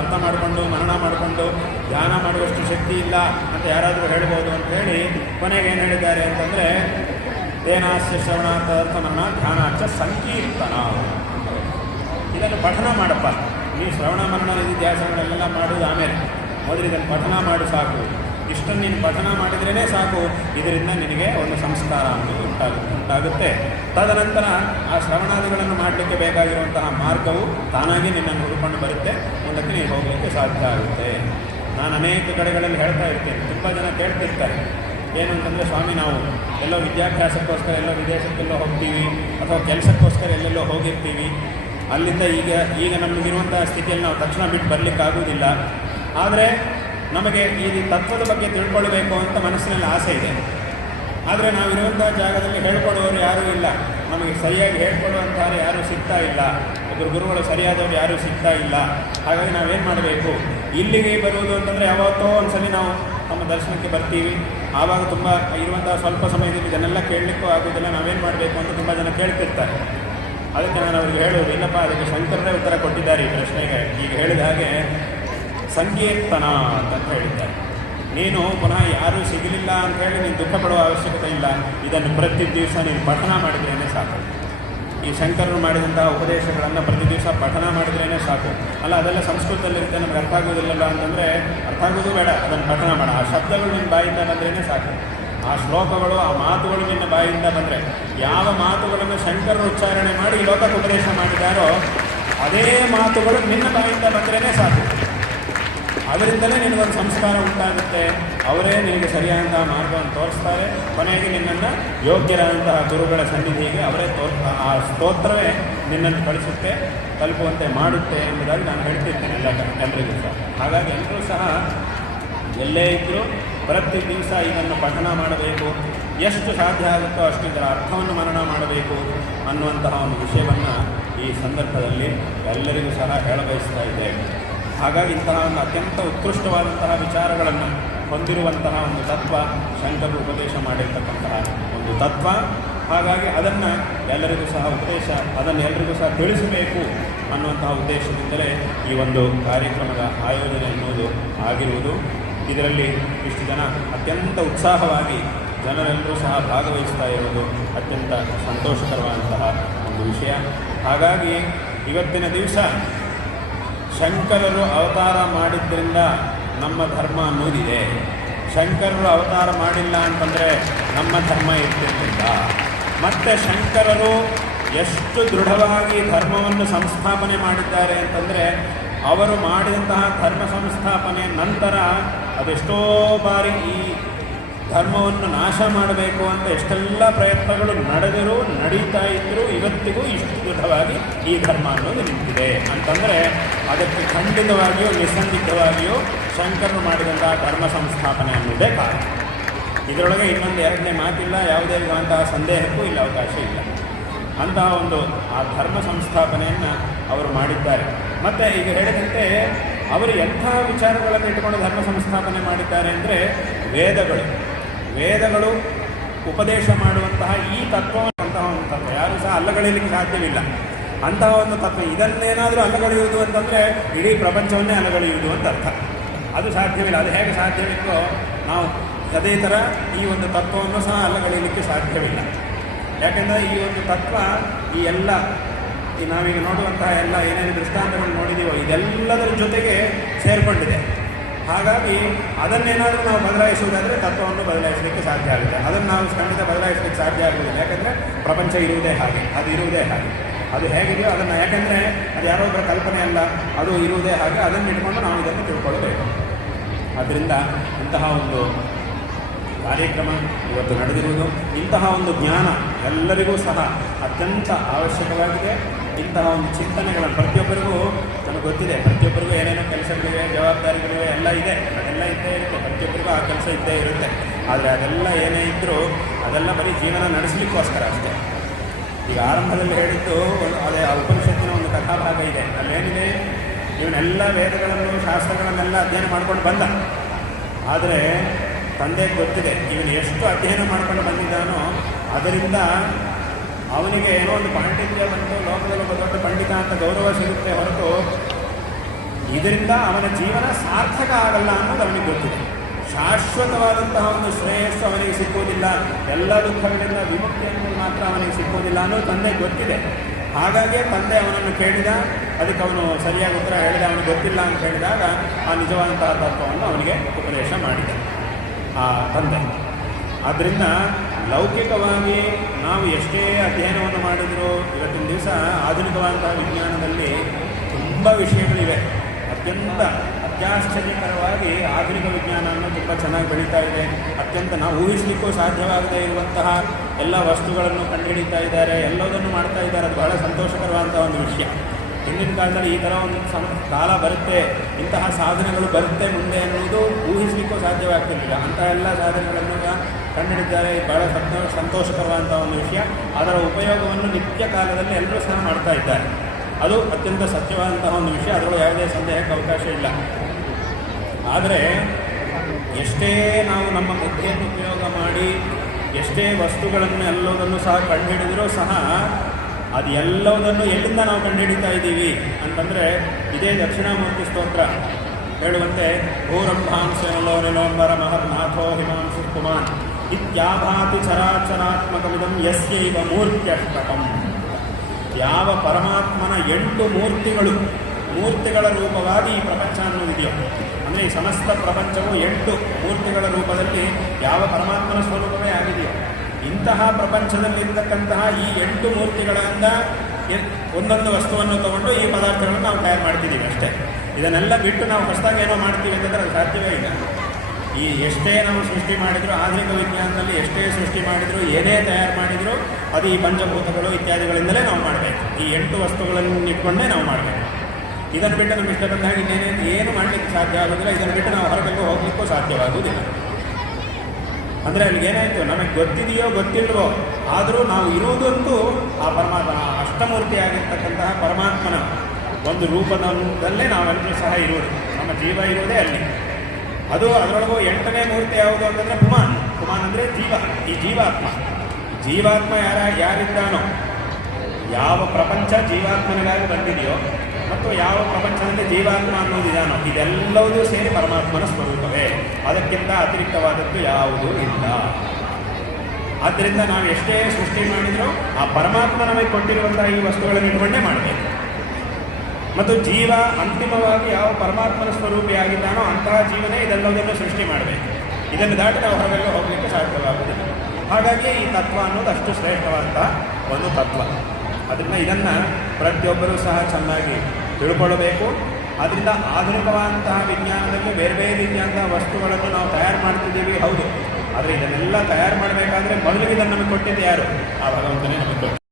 ಅರ್ಥ ಮಾಡಿಕೊಂಡು ಮನನ ಮಾಡಿಕೊಂಡು ಧ್ಯಾನ ಮಾಡುವಷ್ಟು ಶಕ್ತಿ ಇಲ್ಲ ಅಂತ ಯಾರಾದರೂ ಹೇಳ್ಬೋದು ಅಂತ ಹೇಳಿ ಕೊನೆಗೆ ಏನು ಹೇಳಿದ್ದಾರೆ ಅಂತಂದರೆ ತೇನಾಸ್ಯ ಶ್ರವಣ ತದರ್ಥ ಮನನ ಧ್ಯಾನಾಚ ಸಂಕೀರ್ತನ. ಇದನ್ನು ಪಠನ ಮಾಡಪ್ಪ, ನೀವು ಶ್ರವಣ ಮನನ ನಿಧಿಧ್ಯಾಸನಗಳೆಲ್ಲ ಮಾಡುವುದು ಆಮೇಲೆ, ಮೊದಲು ಇದನ್ನು ಪಠನ ಮಾಡು ಸಾಕು. ಇಷ್ಟನ್ನು ನೀನು ಪಠನ ಮಾಡಿದ್ರೇ ಸಾಕು, ಇದರಿಂದ ನಿನಗೆ ಒಂದು ಸಂಸ್ಕಾರ ಅನ್ನೋದು ಉಂಟಾಗುತ್ತೆ. ತದನಂತರ ಆ ಶ್ರವಣಾದಿಗಳನ್ನು ಮಾಡಲಿಕ್ಕೆ ಬೇಕಾಗಿರುವಂತಹ ಮಾರ್ಗವು ತಾನಾಗಿ ನಿನ್ನನ್ನು ಹುಡುಕೊಂಡು ಬರುತ್ತೆ, ಮುಂದಕ್ಕೆ ನೀವು ಹೋಗಲಿಕ್ಕೆ ಸಾಧ್ಯ ಆಗುತ್ತೆ. ನಾನು ಅನೇಕ ಕಡೆಗಳಲ್ಲಿ ಹೇಳ್ತಾ ಇರ್ತೇನೆ, ತುಂಬ ಜನ ಕೇಳ್ತಿರ್ತಾರೆ ಏನು ಅಂತಂದರೆ, ಸ್ವಾಮಿ ನಾವು ಎಲ್ಲೋ ವಿದ್ಯಾಭ್ಯಾಸಕ್ಕೋಸ್ಕರ ಎಲ್ಲೋ ವಿದೇಶಕ್ಕೆಲ್ಲೋ ಹೋಗ್ತೀವಿ ಅಥವಾ ಕೆಲಸಕ್ಕೋಸ್ಕರ ಎಲ್ಲೆಲ್ಲೋ ಹೋಗಿರ್ತೀವಿ, ಅಲ್ಲಿಂದ ಈಗ ನಮಗಿರುವಂತಹ ಸ್ಥಿತಿಯಲ್ಲಿ ನಾವು ತಕ್ಷಣ ಬಿಟ್ಟು ಬರಲಿಕ್ಕಾಗೋದಿಲ್ಲ. ಆದರೆ ನಮಗೆ ಈ ತತ್ವದ ಬಗ್ಗೆ ತಿಳ್ಕೊಳ್ಬೇಕು ಅಂತ ಮನಸ್ಸಿನಲ್ಲಿ ಆಸೆ ಇದೆ. ಆದರೆ ನಾವಿರುವಂಥ ಜಾಗದಲ್ಲಿ ಹೇಳ್ಕೊಡುವವರು ಯಾರೂ ಇಲ್ಲ, ನಮಗೆ ಸರಿಯಾಗಿ ಹೇಳ್ಕೊಡುವಂಥವ್ರು ಯಾರೂ ಸಿಗ್ತಾ ಇಲ್ಲ, ಒಬ್ಬರು ಗುರುಗಳು ಸರಿಯಾದವರು ಯಾರೂ ಸಿಗ್ತಾ ಇಲ್ಲ. ಹಾಗಾಗಿ ನಾವೇನು ಮಾಡಬೇಕು, ಇಲ್ಲಿಗೆ ಬರುವುದು ಅಂತಂದರೆ ಯಾವತ್ತೋ ಒಂದ್ಸಲಿ ನಾವು ನಮ್ಮ ದರ್ಶನಕ್ಕೆ ಬರ್ತೀವಿ, ಆವಾಗ ತುಂಬ ಇರುವಂಥ ಸ್ವಲ್ಪ ಸಮಯದಲ್ಲಿ ಇದನ್ನೆಲ್ಲ ಕೇಳಲಿಕ್ಕೂ ಆಗೋದಿಲ್ಲ. ನಾವೇನು ಮಾಡಬೇಕು ಅಂತ ತುಂಬ ಜನ ಕೇಳ್ತಿರ್ತಾರೆ. ಅದಕ್ಕೆ ನಾನು ಅವ್ರಿಗೆ ಹೇಳೋದು, ಇಲ್ಲಪ್ಪ ಅದಕ್ಕೆ ಶಂಕರರೇ ಉತ್ತರ ಕೊಟ್ಟಿದ್ದಾರೆ ಈ ಪ್ರಶ್ನೆಗೆ. ಈಗ ಹೇಳಿದ ಹಾಗೆ ಸಂಕೀರ್ತನ ಅಂತ ಹೇಳಿದ್ದಾರೆ. ನೀನು ಪುನಃ ಯಾರೂ ಸಿಗಲಿಲ್ಲ ಅಂಥೇಳಿ ನೀನು ದುಃಖ ಪಡುವ ಅವಶ್ಯಕತೆ ಇಲ್ಲ. ಇದನ್ನು ಪ್ರತಿ ದಿವಸ ನೀನು ಪಠನ ಮಾಡಿದ್ರೇ ಸಾಕು. ಈ ಶಂಕರರು ಮಾಡಿದಂತಹ ಉಪದೇಶಗಳನ್ನು ಪ್ರತಿ ದಿವಸ ಪಠನ ಮಾಡಿದ್ರೇ ಸಾಕು. ಅಲ್ಲ ಅದೆಲ್ಲ ಸಂಸ್ಕೃತದಲ್ಲಿರುತ್ತೆ, ನಮ್ಗೆ ಅರ್ಥ ಆಗೋದಿಲ್ಲಲ್ಲ ಅಂತಂದರೆ ಅರ್ಥ ಆಗೋದು ಬೇಡ, ಅದನ್ನು ಪಠನ ಮಾಡ. ಆ ಶಬ್ದಗಳು ನಿಮ್ಮ ಬಾಯಿಂದ ಬಂದ್ರೇ ಸಾಕು. ಆ ಶ್ಲೋಕಗಳು, ಆ ಮಾತುಗಳು ನಿನ್ನ ಬಾಯಿಂದ ಬಂದರೆ, ಯಾವ ಮಾತುಗಳನ್ನು ಶಂಕರರು ಉಚ್ಚಾರಣೆ ಮಾಡಿ ಈ ಲೋಕಕ್ಕೆ ಉಪದೇಶ ಮಾಡಿದಾರೋ ಅದೇ ಮಾತುಗಳು ನಿನ್ನ ಬಾಯಿಂದ ಬಂದ್ರೇ ಸಾಕು. ಅದರಿಂದಲೇ ನಿನಗೊಂದು ಸಂಸ್ಕಾರ ಉಂಟಾಗುತ್ತೆ. ಅವರೇ ನಿನಗೆ ಸರಿಯಾದಂತಹ ಮಾರ್ಗವನ್ನು ತೋರಿಸ್ತಾರೆ. ಕೊನೆಗೆ ನಿನ್ನನ್ನು ಯೋಗ್ಯರಾದಂತಹ ಗುರುಗಳ ಸನ್ನಿಧಿಗೆ ಅವರೇ ಆ ಸ್ತೋತ್ರವೇ ನಿನ್ನನ್ನು ಕಳಿಸುತ್ತೆ, ತಲುಪುವಂತೆ ಮಾಡುತ್ತೆ ಎಂಬುದಾಗಿ ನಾನು ಹೇಳ್ತಿರ್ತೇನೆ ಎಲ್ಲರಿಗೂ ಸಹ. ಹಾಗಾಗಿ ಎಲ್ಲರೂ ಸಹ ಎಲ್ಲೇ ಇದ್ದರೂ ಪ್ರತಿ ದಿವಸ ಇದನ್ನು ಪಠನ ಮಾಡಬೇಕು. ಎಷ್ಟು ಸಾಧ್ಯ ಆಗುತ್ತೋ ಅಷ್ಟು ಇದರ ಅರ್ಥವನ್ನು ಮನನ ಮಾಡಬೇಕು ಅನ್ನುವಂತಹ ಒಂದು ವಿಷಯವನ್ನು ಈ ಸಂದರ್ಭದಲ್ಲಿ ಎಲ್ಲರಿಗೂ ಸಹ ಹೇಳಬಯಸ್ತಾ ಇದ್ದೇವೆ. ಹಾಗಾಗಿ ಇಂತಹ ಒಂದು ಅತ್ಯಂತ ಉತ್ಕೃಷ್ಟವಾದಂತಹ ವಿಚಾರಗಳನ್ನು ಹೊಂದಿರುವಂತಹ ಒಂದು ತತ್ವ ಶಂಕರರು ಉಪದೇಶ ಮಾಡಿರ್ತಕ್ಕಂತಹ ಒಂದು ತತ್ವ. ಹಾಗಾಗಿ ಅದನ್ನು ಎಲ್ಲರಿಗೂ ಸಹ ಅದನ್ನು ಎಲ್ಲರಿಗೂ ಸಹ ತಿಳಿಸಬೇಕು ಅನ್ನುವಂತಹ ಉದ್ದೇಶದಿಂದಲೇ ಈ ಒಂದು ಕಾರ್ಯಕ್ರಮದ ಆಯೋಜನೆ ಎನ್ನುವುದು ಆಗಿರುವುದು. ಇದರಲ್ಲಿ ಇಷ್ಟು ಜನ ಅತ್ಯಂತ ಉತ್ಸಾಹವಾಗಿ ಜನರೆಲ್ಲರೂ ಸಹ ಭಾಗವಹಿಸ್ತಾ ಇರೋದು ಅತ್ಯಂತ ಸಂತೋಷಕರವಾದಂತಹ ಒಂದು ವಿಷಯ. ಹಾಗಾಗಿ ಇವತ್ತಿನ ದಿವಸ ಶಂಕರರು ಅವತಾರ ಮಾಡಿದ್ದರಿಂದ ನಮ್ಮ ಧರ್ಮ ಅನ್ನೋದಿದೆ. ಶಂಕರರು ಅವತಾರ ಮಾಡಿಲ್ಲ ಅಂತಂದರೆ ನಮ್ಮ ಧರ್ಮ ಇರ್ತಿರ್ಲಿಲ್ಲ. ಮತ್ತು ಶಂಕರರು ಎಷ್ಟು ದೃಢವಾಗಿ ಧರ್ಮವನ್ನು ಸಂಸ್ಥಾಪನೆ ಮಾಡಿದ್ದಾರೆ ಅಂತಂದರೆ, ಅವರು ಮಾಡಿದಂತಹ ಧರ್ಮ ಸಂಸ್ಥಾಪನೆ ನಂತರ ಅದೆಷ್ಟೋ ಬಾರಿ ಈ ಧರ್ಮವನ್ನು ನಾಶ ಮಾಡಬೇಕು ಅಂತ ಎಷ್ಟೆಲ್ಲ ಪ್ರಯತ್ನಗಳು ನಡೀತಾ ಇದ್ದರೂ ಇವತ್ತಿಗೂ ಇಷ್ಟು ದೃಢವಾಗಿ ಈ ಧರ್ಮ ಅನ್ನೋದು ನಿಂತಿದೆ ಅಂತಂದರೆ ಅದಕ್ಕೆ ಖಂಡಿತವಾಗಿಯೂ ನಿಸ್ಸಂದಿಗ್ಧವಾಗಿಯೂ ಶಂಕರರು ಮಾಡಿದಂತಹ ಧರ್ಮ ಸಂಸ್ಥಾಪನೆ ಅನ್ನೋದೇ ಕಾರಣ. ಇದರೊಳಗೆ ಇನ್ನೊಂದು ಎರಡನೇ ಮಾತಿಲ್ಲ, ಯಾವುದೇ ವಿಧವಂತಹ ಸಂದೇಹಕ್ಕೂ ಇಲ್ಲಿ ಅವಕಾಶ ಇಲ್ಲ. ಅಂತಹ ಒಂದು ಆ ಧರ್ಮ ಸಂಸ್ಥಾಪನೆಯನ್ನು ಅವರು ಮಾಡಿದ್ದಾರೆ. ಮತ್ತು ಈಗ ಹೇಳಿದಂತೆ ಅವರು ಎಂಥ ವಿಚಾರಗಳನ್ನು ಇಟ್ಟುಕೊಂಡು ಧರ್ಮ ಸಂಸ್ಥಾಪನೆ ಮಾಡಿದ್ದಾರೆ ಅಂದರೆ, ವೇದಗಳು ಉಪದೇಶ ಮಾಡುವಂತಹ ಈ ತತ್ವವಂತಹ ಒಂದು ತತ್ವ ಯಾರೂ ಸಹ ಅಲ್ಲಗಳೆಯಲಿಕ್ಕೆ ಸಾಧ್ಯವಿಲ್ಲ. ಅಂತಹ ಒಂದು ತತ್ವ ಇದನ್ನೇನಾದರೂ ಅಲ್ಲಗಳೆಯುವುದು ಅಂತಂದರೆ ಇಡೀ ಪ್ರಪಂಚವನ್ನೇ ಅಲ್ಲಗಳೆಯುವುದು ಅಂತ ಅರ್ಥ. ಅದು ಸಾಧ್ಯವಿಲ್ಲ. ಅದು ಹೇಗೆ ಸಾಧ್ಯವಿತ್ತೋ ನಾವು ಅದೇ ಥರ ಈ ಒಂದು ತತ್ವವನ್ನು ಸಹ ಅಲ್ಲಗಳೆಯಲಿಕ್ಕೆ ಸಾಧ್ಯವಿಲ್ಲ. ಯಾಕೆಂದರೆ ಈ ಒಂದು ತತ್ವ ಈ ನಾವೀಗ ನೋಡುವಂತಹ ಎಲ್ಲ ಏನೇನು ದೃಷ್ಟಾಂತಗಳು ನೋಡಿದ್ದೀವೋ ಇದೆಲ್ಲದರ ಜೊತೆಗೆ ಸೇರಿಕೊಂಡಿದೆ. ಹಾಗಾಗಿ ಅದನ್ನೇನಾದರೂ ನಾವು ಬದಲಾಯಿಸುವುದಾದರೆ ತತ್ವವನ್ನು ಬದಲಾಯಿಸಲಿಕ್ಕೆ ಸಾಧ್ಯ ಆಗುತ್ತೆ. ಅದನ್ನು ನಾವು ಖಂಡಿತ ಬದಲಾಯಿಸಲಿಕ್ಕೆ ಸಾಧ್ಯ ಆಗುವುದಿಲ್ಲ. ಯಾಕೆಂದರೆ ಪ್ರಪಂಚ ಇರುವುದೇ ಹಾಗೆ, ಅದು ಹೇಗಿದೆಯೋ ಅದನ್ನು, ಯಾಕೆಂದರೆ ಅದು ಯಾರೊಬ್ಬರ ಕಲ್ಪನೆ ಅಲ್ಲ, ಅದು ಇರುವುದೇ ಹಾಗೆ. ಅದನ್ನು ಇಟ್ಕೊಂಡು ನಾವು ಇದನ್ನು ತಿಳ್ಕೊಳ್ಬೇಕು. ಆದ್ದರಿಂದ ಇಂತಹ ಒಂದು ಕಾರ್ಯಕ್ರಮ ಇವತ್ತು ನಡೆದಿರುವುದು, ಇಂತಹ ಒಂದು ಜ್ಞಾನ ಎಲ್ಲರಿಗೂ ಸಹ ಅತ್ಯಂತ ಅವಶ್ಯಕವಾಗಿದೆ. ಇಂತಹ ಒಂದು ಚಿಂತನೆಗಳನ್ನು ಪ್ರತಿಯೊಬ್ಬರಿಗೂ ನನಗೆ ಗೊತ್ತಿದೆ. ಪ್ರತಿಯೊಬ್ಬರಿಗೂ ಏನೇನೋ ಕೆಲಸಗಳಿವೆ, ಜವಾಬ್ದಾರಿಗಳಿವೆ, ಎಲ್ಲ ಇದೆ. ಅದೆಲ್ಲ ಇದ್ದೇ ಇರುತ್ತೆ. ಪ್ರತಿಯೊಬ್ಬರಿಗೂ ಆ ಕೆಲಸ ಇದ್ದೇ ಇರುತ್ತೆ. ಆದರೆ ಅದೆಲ್ಲ ಏನೇ ಇದ್ದರೂ ಅದೆಲ್ಲ ಬರೀ ಜೀವನ ನಡೆಸಲಿಕ್ಕೋಸ್ಕರ ಅಷ್ಟೇ. ಈಗ ಆರಂಭದಲ್ಲಿ ಹೇಳಿದ್ದು ಅದೇ ಆ ಉಪನಿಷತ್ತಿನ ಒಂದು ಕಥಾಭಾಗ ಇದೆ. ಅಲ್ಲೇನಿದೆ, ಇವನ್ನೆಲ್ಲ ವೇದಗಳನ್ನು ಶಾಸ್ತ್ರಗಳನ್ನೆಲ್ಲ ಅಧ್ಯಯನ ಮಾಡ್ಕೊಂಡು ಬಂದ. ಆದರೆ ತಂದೆಗೆ ಗೊತ್ತಿದೆ ಇವನು ಎಷ್ಟು ಅಧ್ಯಯನ ಮಾಡ್ಕೊಂಡು ಬಂದಿದ್ದಾನೋ ಅದರಿಂದ ಅವನಿಗೆ ಏನೋ ಒಂದು ಪಾಂಡಿತ್ಯ ಬಂದು ಲೋಕದಲ್ಲಿ ಒಬ್ಬ ದೊಡ್ಡ ಪಂಡಿತ ಅಂತ ಗೌರವ ಸಿಗುತ್ತೆ ಹೊರತು ಇದರಿಂದ ಅವನ ಜೀವನ ಸಾರ್ಥಕ ಆಗಲ್ಲ ಅನ್ನೋದು ಅವನಿಗೆ ಗೊತ್ತಿದೆ. ಶಾಶ್ವತವಾದಂತಹ ಒಂದು ಶ್ರೇಯಸ್ಸು ಅವನಿಗೆ ಸಿಕ್ಕುವುದಿಲ್ಲ, ಎಲ್ಲ ದುಃಖಗಳಿಂದ ವಿಮುಕ್ತಿಯನ್ನು ಮಾತ್ರ ಅವನಿಗೆ ಸಿಕ್ಕುವುದಿಲ್ಲ ಅನ್ನೋದು ತಂದೆಗೆ ಗೊತ್ತಿದೆ. ಹಾಗಾಗಿ ತಂದೆ ಅವನನ್ನು ಕೇಳಿದ, ಅದಕ್ಕೆ ಅವನು ಸರಿಯಾಗಿ ಉತ್ತರ ಹೇಳಿದ. ಅವನಿಗೆ ಗೊತ್ತಿಲ್ಲ ಅಂತ ಹೇಳಿದಾಗ ಆ ನಿಜವಾದಂತಹ ತತ್ವವನ್ನು ಅವನಿಗೆ ಉಪದೇಶ ಮಾಡಿದ ಆ ತಂದೆ. ಆದ್ದರಿಂದ ಲೌಕಿಕವಾಗಿ ನಾವು ಎಷ್ಟೇ ಅಧ್ಯಯನವನ್ನು ಮಾಡಿದರೂ ಇವತ್ತಿನ ದಿವಸ ಆಧುನಿಕವಾದಂತಹ ವಿಜ್ಞಾನದಲ್ಲಿ ತುಂಬ ವಿಷಯಗಳಿವೆ. ಅತ್ಯಂತ ಅತ್ಯಾಶ್ಚರ್ಯಕರವಾಗಿ ಆಧುನಿಕ ವಿಜ್ಞಾನ ಅನ್ನೋದು ತುಂಬ ಚೆನ್ನಾಗಿ ಬೆಳೀತಾ ಇದೆ. ಅತ್ಯಂತ ನಾವು ಊಹಿಸಲಿಕ್ಕೂ ಸಾಧ್ಯವಾಗದೇ ಇರುವಂತಹ ಎಲ್ಲ ವಸ್ತುಗಳನ್ನು ಕಂಡುಹಿಡಿತಾ ಇದ್ದಾರೆ, ಎಲ್ಲದನ್ನು ಮಾಡ್ತಾ ಇದ್ದಾರೆ. ಅದು ಬಹಳ ಸಂತೋಷಕರವಾದಂಥ ಒಂದು ವಿಷಯ. ಹಿಂದಿನ ಕಾಲದಲ್ಲಿ ಈ ಥರ ಒಂದು ಕಾಲ ಬರುತ್ತೆ, ಇಂತಹ ಸಾಧನೆಗಳು ಬರುತ್ತೆ ಮುಂದೆ ಅನ್ನೋದು ಊಹಿಸಲಿಕ್ಕೂ ಸಾಧ್ಯವಾಗ್ತಿರಲಿಲ್ಲ. ಅಂತಹ ಎಲ್ಲ ಸಾಧನೆಗಳನ್ನು ಕಂಡುಹಿಡಿದ್ದಾರೆ. ಬಹಳ ಸಂತೋಷಕರವಾದಂಥ ಒಂದು ವಿಷಯ. ಅದರ ಉಪಯೋಗವನ್ನು ನಿತ್ಯ ಕಾಲದಲ್ಲಿ ಎಲ್ಲರೂ ಸಹ ಮಾಡ್ತಾ ಇದ್ದಾರೆ. ಅದು ಅತ್ಯಂತ ಸತ್ಯವಾದಂತಹ ಒಂದು ವಿಷಯ. ಅದರೊಳಗೆ ಯಾವುದೇ ಸಂದೇಹಕ್ಕೆ ಅವಕಾಶ ಇಲ್ಲ. ಆದರೆ ಎಷ್ಟೇ ನಾವು ನಮ್ಮ ಬುದ್ಧಿಯನ್ನು ಉಪಯೋಗ ಮಾಡಿ ಎಷ್ಟೇ ವಸ್ತುಗಳನ್ನು ಎಲ್ಲದನ್ನು ಸಹ ಕಂಡುಹಿಡಿದರೂ ಸಹ ಅದು ಎಲ್ಲದನ್ನು ಎಲ್ಲಿಂದ ನಾವು ಕಂಡುಹಿಡಿತಾ ಇದ್ದೀವಿ ಅಂತಂದರೆ ಇದೇ ದಕ್ಷಿಣಾಮೂರ್ತಿ ಸ್ತೋತ್ರ ಹೇಳುವಂತೆ ಭೂರಂಭಾಂಶಲೋ ನಿಲೋಂಬರ ಮಹರ್ನಾಥೋ ಹಿಮಾಂಶು ಕುಮಾನ್ ಇತ್ಯಾಭಾತಿ ಚರಾಚರಾತ್ಮಕವಿದಂ ಯಸ್ಯೈವ ಮೂರ್ತ್ಯಷ್ಟಕಂ. ಯಾವ ಪರಮಾತ್ಮನ 8 ಮೂರ್ತಿಗಳ ರೂಪವಾಗಿ ಈ ಪ್ರಪಂಚ ಅನ್ನೋದಿದೆಯೋ, ಅಂದರೆ ಅಂದರೆ ಈ ಸಮಸ್ತ ಪ್ರಪಂಚವು 8 ಮೂರ್ತಿಗಳ ರೂಪದಲ್ಲಿ ಯಾವ ಪರಮಾತ್ಮನ ಸ್ವರೂಪವೇ ಆಗಿದೆಯೋ ಇಂತಹ ಪ್ರಪಂಚದಲ್ಲಿರ್ತಕ್ಕಂತಹ ಈ 8 ಮೂರ್ತಿಗಳಿಂದ ಒಂದೊಂದು ವಸ್ತುವನ್ನು ತಗೊಂಡು ಈ ಪದಾರ್ಥಗಳನ್ನು ನಾವು ತಯಾರು ಮಾಡ್ತಿದ್ದೀವಿ ಅಷ್ಟೇ. ಇದನ್ನೆಲ್ಲ ಬಿಟ್ಟು ನಾವು ಹೊಸದಾಗಿ ಏನೋ ಮಾಡ್ತೀವಿ ಅಂತಂದರೆ ಅದು ಸಾಧ್ಯವೇ ಇಲ್ಲ. ಈ ಎಷ್ಟೇ ನಾವು ಸೃಷ್ಟಿ ಮಾಡಿದರೂ, ಆಧುನಿಕ ವಿಜ್ಞಾನದಲ್ಲಿ ಎಷ್ಟೇ ಸೃಷ್ಟಿ ಮಾಡಿದರೂ, ಏನೇ ತಯಾರು ಮಾಡಿದರೂ ಅದು ಈ ಪಂಚಭೂತಗಳು ಇತ್ಯಾದಿಗಳಿಂದಲೇ ನಾವು ಮಾಡಬೇಕು. ಈ 8 ವಸ್ತುಗಳನ್ನು ಇಟ್ಕೊಂಡೇ ನಾವು ಮಾಡಬೇಕು. ಇದನ್ನು ಬಿಟ್ಟು ನಮ್ಗೆ ಇಷ್ಟ ಬಂದ ಹಾಗೆ ಏನು ಮಾಡಲಿಕ್ಕೆ ಸಾಧ್ಯ ಆಗೋದಿಲ್ಲ. ಇದನ್ನು ಬಿಟ್ಟು ನಾವು ಹೊರಗೆಲ್ಲೂ ಹೋಗಲಿಕ್ಕೂ ಸಾಧ್ಯವಾಗುವುದಿಲ್ಲ. ಅಂದರೆ ಅಲ್ಲಿಗೆ ಏನಾಯಿತು, ನಮಗೆ ಗೊತ್ತಿದೆಯೋ ಗೊತ್ತಿಲ್ವೋ ಆದರೂ ನಾವು ಇರುವುದಂತೂ ಆ ಪರಮಾತ್ಮ ಅಷ್ಟಮೂರ್ತಿ ಆಗಿರ್ತಕ್ಕಂತಹ ಪರಮಾತ್ಮನ ಒಂದು ರೂಪದಲ್ಲೇ ನಾವೆಲ್ಲರೂ ಸಹ ಇರುವುದು. ನಮ್ಮ ಜೀವ ಇರುವುದೇ ಅಲ್ಲಿ. ಅದು ಅದರೊಳಗೂ 8ನೇ ಮೂರ್ತಿ ಯಾವುದು ಅಂತಂದರೆ ಪುಮಾನ್. ಪುಮಾನ್ ಅಂದರೆ ಜೀವ, ಈ ಜೀವಾತ್ಮ ಯಾರಿದ್ದಾನೋ, ಯಾವ ಪ್ರಪಂಚ ಜೀವಾತ್ಮನಿಗಾಗಿ ಬಂದಿದೆಯೋ ಮತ್ತು ಯಾವ ಪ್ರಪಂಚದಲ್ಲಿ ಜೀವಾತ್ಮ ಅನ್ನೋದಿದಾನೋ ಇದೆಲ್ಲವೂ ಸೇರಿ ಪರಮಾತ್ಮನ ಸ್ವರೂಪವೇ. ಅದಕ್ಕಿಂತ ಅತಿರಿಕ್ತವಾದದ್ದು ಯಾವುದೂ ಇಲ್ಲ. ಆದ್ದರಿಂದ ನಾವು ಎಷ್ಟೇ ಸೃಷ್ಟಿ ಮಾಡಿದರೂ ಆ ಪರಮಾತ್ಮ ನಮಗೆ ಕೊಟ್ಟಿರುವಂತಹ ಈ ವಸ್ತುಗಳನ್ನು ಇಟ್ಕೊಂಡೇ ಮಾಡಬೇಕು. ಮತ್ತು ಜೀವ ಅಂತಿಮವಾಗಿ ಯಾವ ಪರಮಾತ್ಮನ ಸ್ವರೂಪಿಯಾಗಿದ್ದಾನೋ ಅಂತಹ ಜೀವನೇ ಇದೆಲ್ಲದನ್ನು ಸೃಷ್ಟಿ ಮಾಡಬೇಕು. ಇದನ್ನು ದಾಟಿ ನಾವು ಹೊರಗೆಲ್ಲ ಹೋಗಲಿಕ್ಕೆ ಸಾಧ್ಯವಾಗುವುದಿಲ್ಲ. ಹಾಗಾಗಿ ಈ ತತ್ವ ಅನ್ನೋದು ಅಷ್ಟು ಶ್ರೇಷ್ಠವಾದಂತಹ ಒಂದು ತತ್ವ. ಅದರಿಂದ ಇದನ್ನು ಪ್ರತಿಯೊಬ್ಬರೂ ಸಹ ಚೆನ್ನಾಗಿ ತಿಳ್ಕೊಳ್ಳಬೇಕು. ಆದ್ದರಿಂದ ಆಧುನಿಕವಾದಂತಹ ವಿಜ್ಞಾನದಲ್ಲಿ ಬೇರೆ ಬೇರೆ ರೀತಿಯಾದಂತಹ ವಸ್ತುಗಳನ್ನು ನಾವು ತಯಾರು ಮಾಡ್ತಿದ್ದೀವಿ, ಹೌದು. ಆದರೆ ಇದನ್ನೆಲ್ಲ ತಯಾರು ಮಾಡಬೇಕಾದ್ರೆ ಮೊದಲಿಗೆ ಇದನ್ನು ನಮಗೆ ಕೊಟ್ಟಿದ್ದು ಯಾರು? ಆ ಭಗವಂತನೇ ನಮಗೆ ಕೊಟ್ಟು